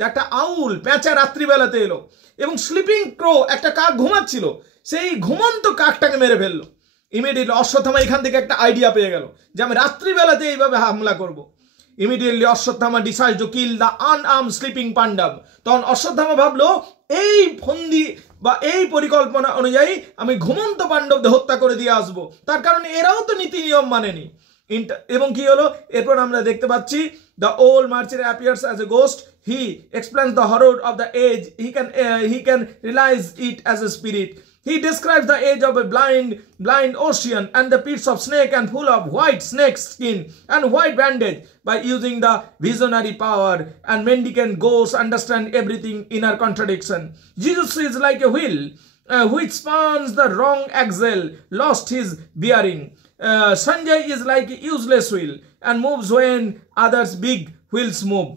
একটা আউল পেঁচা রাত্রিবেলাতে এলো এবং স্লিপিং ক্রো একটা কাক ঘুমাচ্ছিল, সেই ঘুমন্ত কাকটাকে মেরে ফেললো। ইমিডিয়েটলি অশ্বত্থামা এখান থেকে একটা আইডিয়া পেয়ে গেল যে আমি রাত্রিবেলাতে এইভাবে হামলা করব। Immediately Ashwatthama decide to kill the unarmed sleeping Pandava. তখন অশ্বত্থামা ভাবলো এই ফন্দি বা এই পরিকল্পনা অনুযায়ী আমি ঘুমন্ত পাণ্ডবদের হত্যা করে দিয়ে আসবো, তার কারণ এরাও তো নীতি নিয়ম মানেনি। এবং কি হলো এরপর আমরা দেখতে পাচ্ছি the old marcher appears as a ghost. He explains the horror of the age, he can realize it as a spirit. He describes the age of a blind ocean and the pits of snake and full of white snake skin and white bandage. By using the visionary power and mendicant ghosts understand everything inner contradiction. Jesus is like a wheel which spans the wrong axle, lost his bearing. Sanjay is like a useless wheel and moves when others big wheels move.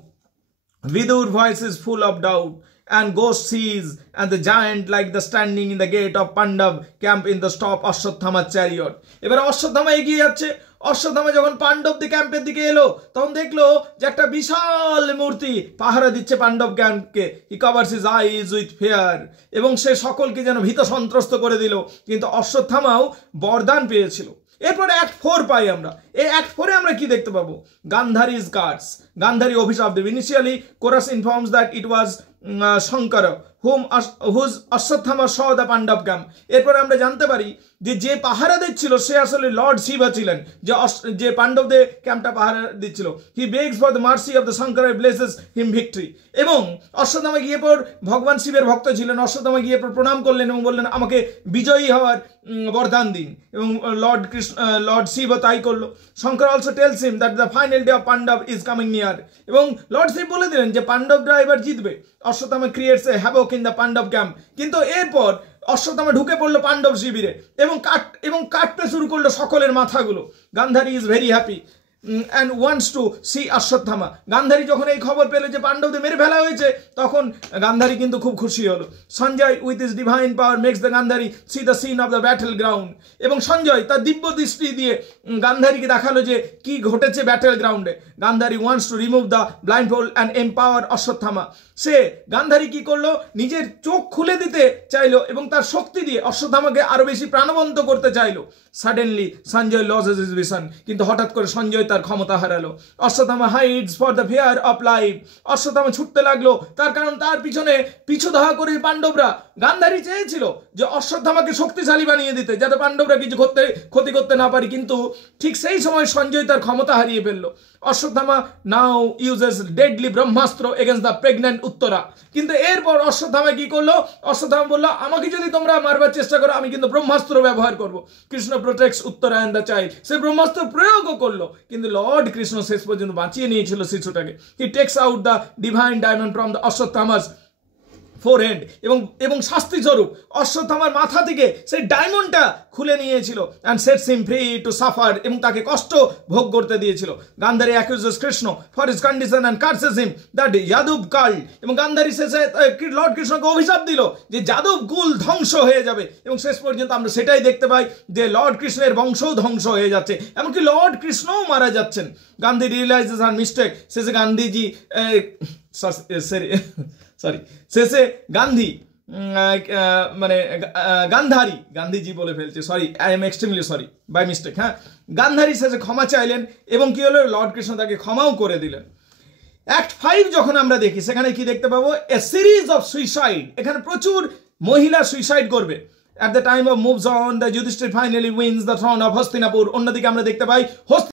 Vidur voice is full of doubt and ghost sees and the giant like the standing in the gate of Pandav camp in the stop Ashwatthama chariot. এবারে অশ্বত্থামা এগিয়ে যাচ্ছে। অশ্বত্থামা যখন পাণ্ডবদের ক্যাম্পের দিকে এলো তখন দেখলো যে একটা বিশাল মূর্তি পাহারা দিচ্ছে পাণ্ডব ক্যাম্পকে। হি covers his eyes with fear, এবং সে সকলকে যেন ভীত সন্ত্রস্ত করে দিল। কিন্তু অশ্বত্থামাও বরদান পেয়েছিল। এরপরে অ্যাক্ট 4 পাই আমরা। এই অ্যাক্ট 4-এ আমরা কি দেখতে পাবো? গান্ধারীজ কার্স, গান্ধারী অভিশাপ দেব। Initially chorus informs that it was Shankar whose Ashwatthama saw the Pandav camp. এরপরে আমরা জানতে পারি যে পাহারা দিচ্ছিল সে আসলে লর্ড শিবা ছিলেন, যে পাণ্ডবদের ক্যাম্পটা পাহারা দিচ্ছিল। He begs for the mercy of the Shankar blesses him victory. এবং অশ্বত্থামা গিয়ে পর ভগবান শিবের ভক্ত ছিলেন, অশ্বত্থামা গিয়ে পর প্রণাম করলেন এবং বললেন আমাকে বিজয়ী হওয়ার বরদান দিন, এবং লর্ড শিব তাই করলো। Shankar also tells him that the final day of Pandava is coming near, এবং লর্ড শিব বলে দিলেন যে পাণ্ডবরা এবার জিতবে। Ashwatthama creates A havoc in the Pandav camp. কিন্তু এরপর অশ্বত্থামা ঢুকে পড়লো পাণ্ডব শিবিরে এবং কাটতে শুরু করলো সকলের মাথাগুলো। Gandhari is very happy. And wants to see Ashwatthama. Gandhari যখন এই খবর পেল যে পাণ্ডবদের মেরে ফেলা হয়েছে, তখন গান্ধারী কিন্তু খুব খুশি হলো। Sanjay with his divine power makes the Gandhari see the scene of the battle ground. এবং সঞ্জয় তার দিব্য দৃষ্টি দিয়ে গান্ধারীকে দেখালো যে কি ঘটেছে ব্যাটেল গ্রাউন্ডে। Gandhari wants to remove the blind fold and empower Ashwatthama. সে গান্ধারী কি করলো, নিজের চোখ খুলে দিতে চাইলো এবং তার শক্তি দিয়ে অশ্বত্থামাকে আরো বেশি প্রাণবন্ত করতে চাইলো। Suddenly Sanjay losses his vision. কিন্তু হঠাৎ করে সঞ্জয় তার ক্ষমতা হারালো। Ashwatthama hides for the fear of life. Ashwatthama ছুটতে লাগলো, তার কারণ তার পিছনে পিছু ধাওয়া করে পাণ্ডবরা। গান্ধারী চেয়েছিল যে অশ্বত্থামাকে শক্তিশালী বানিয়ে দিতে, যাতে পাণ্ডবরা কিছু ক্ষতি করতে না পারে, কিন্তু ঠিক সেই সময় সঞ্জয় তার ক্ষমতা হারিয়ে ফেললো। Ashwatthama now uses deadly brahmastra against the pregnant Uttara. কিন্তু এরপর অশ্বত্থামা কি করলো, অশ্বত্থামা বললো আমাকে যদি তোমরা মারবার চেষ্টা করো আমি কিন্তু ব্রহ্মাস্ত্র ব্যবহার করবো। Krishna protects Uttara and the child. সে ব্রহ্মাস্ত্র প্রয়োগও করলো, কিন্তু লর্ড কৃষ্ণ শেষ পর্যন্ত বাঁচিয়ে নিয়েছিল শিশুটাকে। He takes out the divine diamond from the Ashwatthama's forehead. এবং শাস্তি স্বরূপ অশ্বত্থামার মাথা থেকে সেই ডায়মন্ডটা খুলে নিয়েছিল। And sets him free to suffer. এবং তাকে কষ্ট ভোগ করতে দিয়েছিল। Gandhari অ্যাকিউজেস Krishna for his condition and কার্সেস him that Yadav কাল্ড। এবং গান্ধারী শেষে লর্ড কৃষ্ণকে অভিশাপ দিল যে যাদব কুল ধ্বংস হয়ে যাবে। এবং শেষ পর্যন্ত আমরা সেটাই দেখতে পাই যে লর্ড কৃষ্ণের বংশও ধ্বংস হয়ে যাচ্ছে, এমনকি লর্ড কৃষ্ণও মারা যাচ্ছেন। Gandhi realizes her mistake. শেষে গান্ধীজি শেষে গান্ধী মানে গান্ধীজি বলে ফেলছে, sorry, I am extremely sorry by mistake. হ্যাঁ, গান্ধারী শেষে ক্ষমা চাইলেন এবং কি হলো, লর্ড কৃষ্ণ তাকে ক্ষমাও করে দিলেন। অ্যাক্ট 5 যখন আমরা দেখি, সেখানে কি দেখতে পাবো, এ সিরিজ অফ সুইসাইড। এখানে প্রচুর মহিলা সুইসাইড করবে। At the time of moves on, the Yudhishthir finally wins the throne of Hastinapur. অন্যদিকে আমরা দেখতে পাই